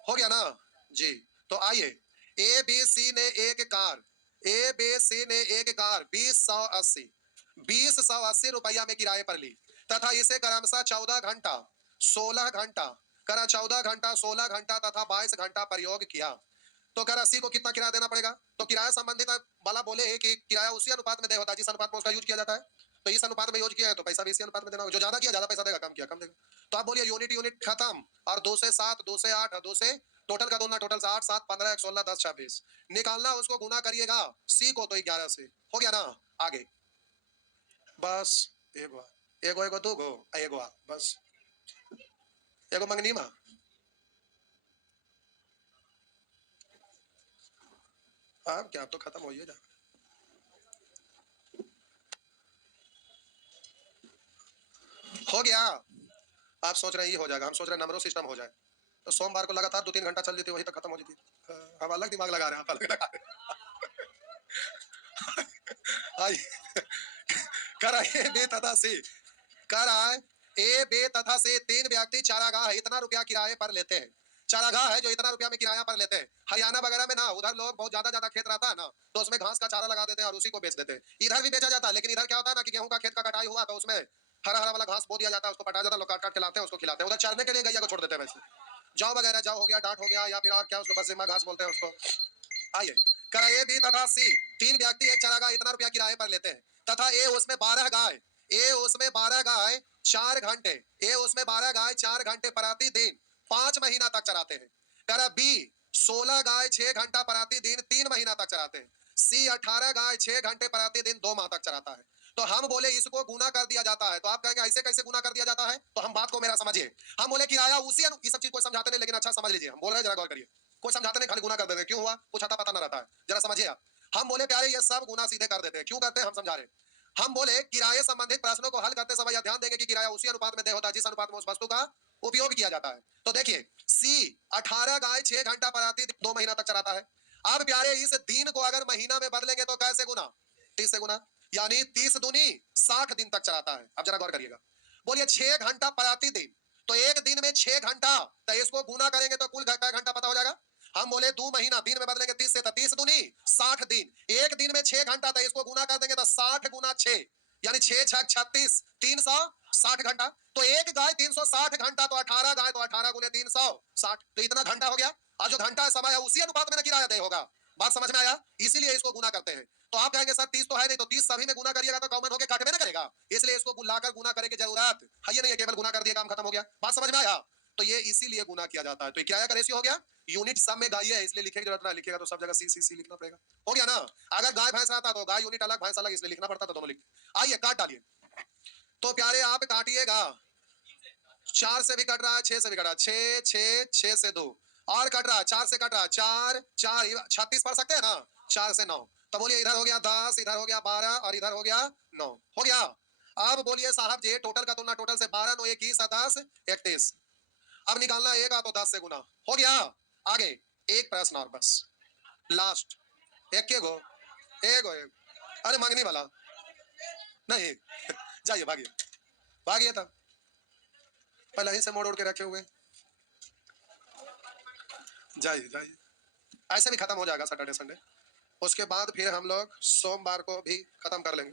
हो गया ना जी। तो आइए, ए बी सी ने एक कार, ए बी सी ने एक कार 2080 रुपया में किराए पर ली तथा इसे क्रमशः 14 घंटा, 16 घंटा, करा 14 घंटा, 16 घंटा तथा 22 घंटा प्रयोग किया, तो कर 80 को कितना किराया देना पड़ेगा। तो किराया संबंधित वाला बोले कि किराया उसी अनुपात में देय होता है जिस अनुपात में उसका यूज किया जाता है, तो इस अनुपात में यूज किया है तो पैसा भी इसी अनुपात में देना होगा, जो ज्यादा किया ज्यादा पैसा देगा, कम किया कम देगा। तो आप बोलिए यूनिट यूनिट खत्म, और 2 से 7, 2 से 8, 2 से टोटल का दोनों, टोटल से 8, 7, 15, 16, 10, 26 निकालना, उसको गुना करिएगा सी को, तो 11 से। हो गया ना। आगे बस एगो एगो एगो दूगो एगो आ, बस एगो मंगनी मा, अब क्या तो खत्म हो जा। हो गया। आप सोच रहे हैं ये हो जाएगा, हम सोच रहे हैं नंबरों सिस्टम हो जाए, तो सोमवार को लगातार 2-3 घंटा चल जाती, वही तक खत्म हो जाती। हम अलग दिमाग लगा रहे हैं, आप अलग लगा रहे हैं। कर ए बे तथा सी, कर ए बे तथा सी 3 व्यक्ति चारागाह इतना रुपया किराए पर लेते हैं, चारागाह है जो इतना रुपया में किराया पर लेते हैं। हरियाणा वगैरह में ना, उधर लोग बहुत ज्यादा ज्यादा खेत रहता है ना, तो उसमें घास का चारा लगा देते हैं और उसी को बेच देते हैं। इधर भी बेचा जाता है, लेकिन इधर क्या होता है ना कि गेहूं का खेत का कटाई हुआ तो उसमें हरा हरा वाला घास बो दिया जाता है, उसको पटा जाता है, लोग काट काट के लाते हैं, उसको खिलाते हैं। उधर चरने के लिए गैया को छोड़ देते हैं। वैसे जौ वगैरह, जौ हो गया, डांट हो गया, या फिर और क्या उसको बसिमा घास बोलते हैं उसको। आइए, कराए बी तथा सी 3 व्यक्ति एक चारागाह इतना रुपया किराए पर लेते हैं तथा ए उसमें 12 गाय, ए उसमें 12 गाय 4 घंटे, ए उसमें 12 गाय 4 घंटे प्रति दिन 5 महीना तक चराते हैं। करा बी 16 गाय 6 घंटा प्रति दिन 3 महीना तक चराते हैं। सी 18 गाय 6 घंटे प्रति दिन 2 माह तक चराता है। तो हम बोले इसको गुना कर दिया जाता है, तो आप कहेंगे ऐसे कैसे गुना कर दिया जाता है, तो हम बात को मेरा समझिए। हम बोले किराया उसी ये सब चीज को समझाते नहीं, लेकिन अच्छा समझ लीजिए, हम बोल रहे हैं, जरा गौर करिए। कोई समझाते नहीं, खाली गुना कर देते, क्यों हुआ कुछ आता पता ना रहता है, जरा समझिए आप। हम बोले प्यारे ये सब गुना सीधे कर देते हैं, क्यों करते हैं हम समझा रहे। हम बोले किराए संबंधित प्रश्नों को हल करते समय यह ध्यान देंगे कि किराया उसी अनुपात में देय होता है जिस अनुपात में उस वस्तु का उपयोग किया जाता है। तो देखिए, सी 18 गाय 6 घंटा प्रति 2 महीना तक चराता है। अब प्यारे इस दिन को अगर महीना में बदलेंगे तो कैसे गुना, 30 से गुना, यानी 30 दूनी 60 दिन तक चलाता है। अब जरा गौर करिएगा, बोलिए 6 घंटा प्रति दिन, तो एक दिन में 6 घंटा, तो इसको गुना करेंगे तो कुल घंटा पता हो जाएगा। हम बोले 2 महीना, दिन में बदलेंगे 30 से, तो 30 दूनी 60 दिन, एक दिन में 6 घंटा, तो इसको गुना कर देंगे तो 60 गुना 6, यानी 6 6 36, 360 घंटा। तो एक गाय 360 घंटा, तो 18 गाय तो 18 गुने 360, तो इतना घंटा हो गया। और जो घंटा समय है उसी अनुपात में किराया दे होगा, बात समझ में आया? इसीलिए इसको गुना करते हैं। तो आप कहेंगे सर 30 तो है नहीं, तो 30 सभी में गुना करिएगा तो कॉमन होके काटबे ना करेगा, इसलिए इसको लाकर गुना करने की जरूरत है ये नहीं है, केवल गुना कर दिया काम खत्म हो गया। बात समझ में आया? तो ये इसीलिए गुना किया जाता है। तो क्या का रेशियो हो गया, यूनिट सब में गाय है इसलिए लिखने की जरूरत नहीं, लिखेगा तो सब जगह सी लिखना पड़ेगा। हो गया ना? अगर गाय भैंस रहता तो गाय यूनिट अलग भैंस अलग इसलिए लिखना पड़ता, तो दोनों लिख। आइए काट डालिए। तो प्यारे आप काटिएगा, 4 से भी कट रहा है, 6 से भी कट रहा है, 6 से 2 और कट रहा है, 4 से कट रहा है, 4 36 पढ़ सकते हैं ना, 4 से 9। तो बोलिए इधर हो गया 10, इधर हो गया 12 और इधर हो गया 9। हो गया? अब बोलिए साहब जी टोटल का तुलना, टोटल से 12 9 21 10 31। अब निकालना एक तो 10 से गुना। हो गया? आगे एक प्रश्न और बस, लास्ट एक के गो एक। अरे मंगनी वाला नहीं जाइए भागिए, भागिए तब पहले ही से मोड़ उड़ के रखे हुए, जाइए जाइए। ऐसे भी खत्म हो जाएगा सैटरडे संडे, उसके बाद फिर हम लोग सोमवार को भी खत्म कर लेंगे।